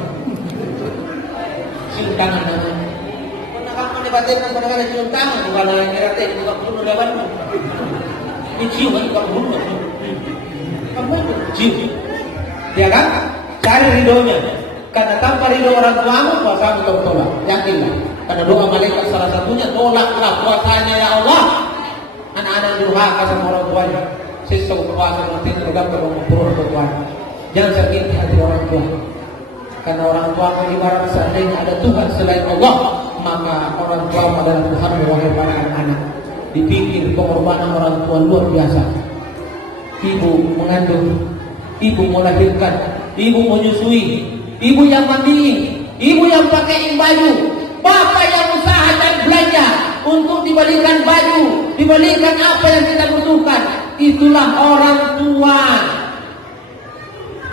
Cium tangannya. Karena kamu dibatin pada kali cium tangan, bukan yang ngeratin, bukan bunuh lewat. Ini cium kan, bukan bunuh. Kamu itu cium, ya kan? Cari ridhonya. Karena tanpa ridho orang tuamu puasamu kau tolak. Yakinlah. Karena doa malaikat salah satunya tolaklah puasanya ya Allah. Anak-anak durhaka sama orang tuanya. Sisa puasa nanti tergantung mengumpul orang tua. Jangan sakiti hati orang tua. Karena orang tua ibarat seandainya ada Tuhan selain Allah, maka orang tua adalah Tuhan wahai para anak-anak. Dipikir pengorbanan orang tua luar biasa. Ibu mengandung, ibu melahirkan, ibu menyusui, ibu yang mandiin, ibu yang pakaiin baju, bapak yang usaha dan belanja untuk dibelikan baju, dibelikan apa yang kita butuhkan. Itulah orang tua.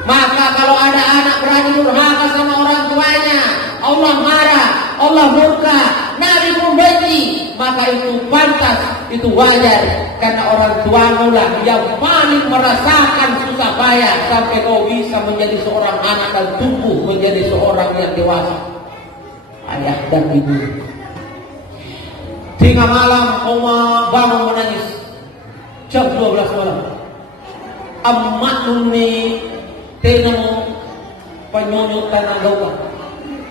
Maka kalau ada anak berani durhaka sama orang tuanya, Allah marah, Allah murka, Nabi pun benci, maka itu pantas, itu wajar. Karena orang tuamu lah yang paling merasakan susah payah sampai kau bisa menjadi seorang anak dan tumbuh menjadi seorang yang dewasa. Ayah dan ibu. Tengah malam kau bangun menangis jam 12 malam. Amat nuni tenamo panyonyo tanah gawa,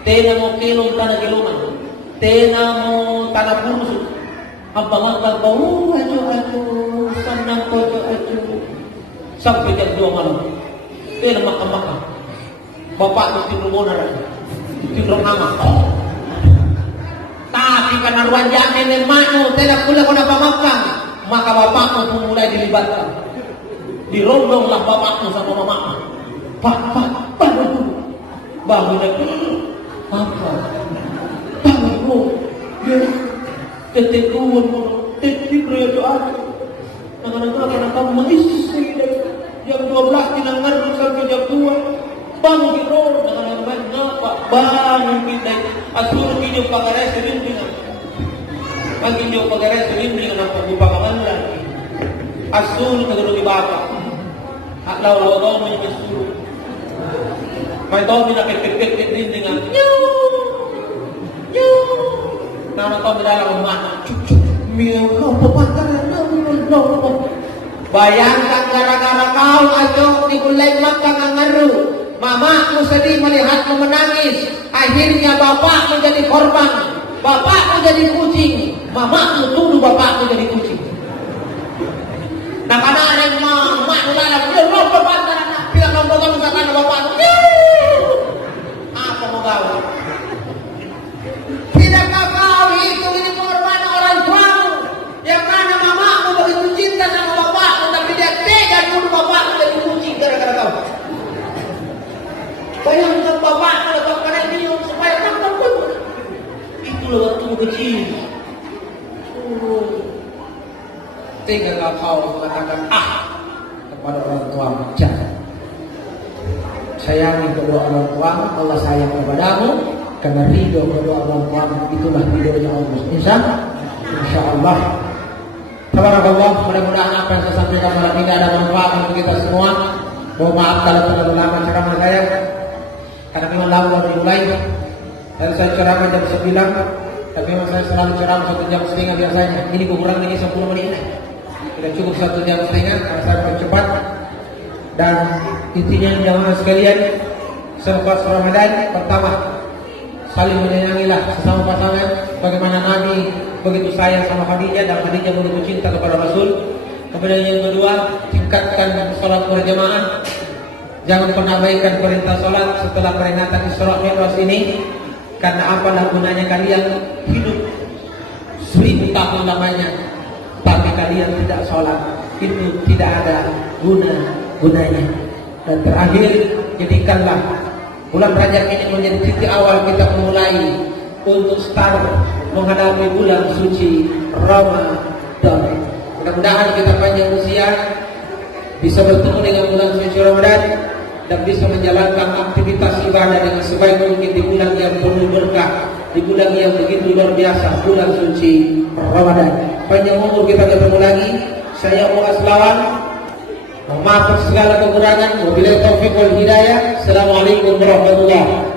tenamo kilong tanah kilungan, tenamo tanah purus. Abang-abang bau acu-acu, senang acu-acu. Sampai jam 2 malam. Makan-makan. Bapak mesti bermonar. Tidur nama. Tapi karena ruang jamin dan makmu tidak boleh kau dapat makan, maka bapakmu pun mulai dilibatkan. Dirondonglah bapakmu sama mamamu. Pak, bangun dulu. Bangun lagi. Apa? Bangun dulu. Tetek kuwan mo, tetek redo aja. Nanganang kamu mengisi jam 12 tinangan sampai jam 2. Bangun di roll, nanganang ngapa Bang kita asur video pagare sering pag video pagare sering dengan pagpapamanlan. Asur kagano ni bata. Atlaw law mo yung asur. May to pinakipipit din dengan Nama kau berdalam rumah, miu kau pepatar no. Bayangkan gara-gara kau ajok digulai makan ngaru, mamaku sedih melihatmu menangis, akhirnya bapakmu jadi korban, bapakmu jadi kucing, mamaku tuduh bapakmu jadi kucing. Nah karena ada yang mak dalam dia lo pepatar anak, bilang kau pegang misalkan bapakmu, apa mau kau? Tidakkah kau hitung ini pengorbanan orang tuamu yang mana mamamu begitu cinta sama bapakmu tapi dia tega dulu bapakmu jadi kucing gara-gara kau. Bayangkan bapakmu lepas pada minum supaya nampak pun. Itulah waktu kecil. Tega kau mengatakan kepada orang tuamu. Jangan. Sayangi kedua orang tuamu, Allah sayang kepadamu. Karena ridho kedua orang tuamu itulah ridhonya Allah. Insya Allah. Tabarakallah, mudah-mudahan apa yang saya sampaikan malam ini ada manfaat untuk kita semua. Mohon maaf kalau terlalu lama ceramah saya, karena memang lama dimulai. Dan saya ceramah jam 9, tapi memang saya selalu ceramah 1 jam setengah biasanya. Ini kurang ini 10 menit. Tidak cukup 1 jam setengah karena saya percepat. Dan intinya jamaah sekalian, selepas Ramadan pertama, saling menyayangilah sesama pasangan bagaimana Nabi begitu sayang sama Khadijah dan Khadijah begitu cinta kepada Rasul. Kemudian yang kedua, tingkatkan sholat berjamaah. Jangan pernah abaikan perintah sholat setelah peringatan Isra Mi'raj ini, karena apalah gunanya kalian hidup 1000 tahun lamanya tapi kalian tidak sholat, itu tidak ada gunanya. Dan terakhir, jadikanlah bulan Rajab ini menjadi titik awal kita memulai untuk start menghadapi bulan suci Ramadan. Mudah-mudahan kita panjang usia, bisa bertemu dengan bulan suci Ramadan dan bisa menjalankan aktivitas ibadah dengan sebaik mungkin di bulan yang penuh berkah, di bulan yang begitu luar biasa, bulan suci Ramadan. Panjang umur kita ketemu lagi. Saya Muaz Lawan, maafkan segala kekurangan. Wabillahi taufiq wal hidayah. Assalamualaikum warahmatullahi wabarakatuh.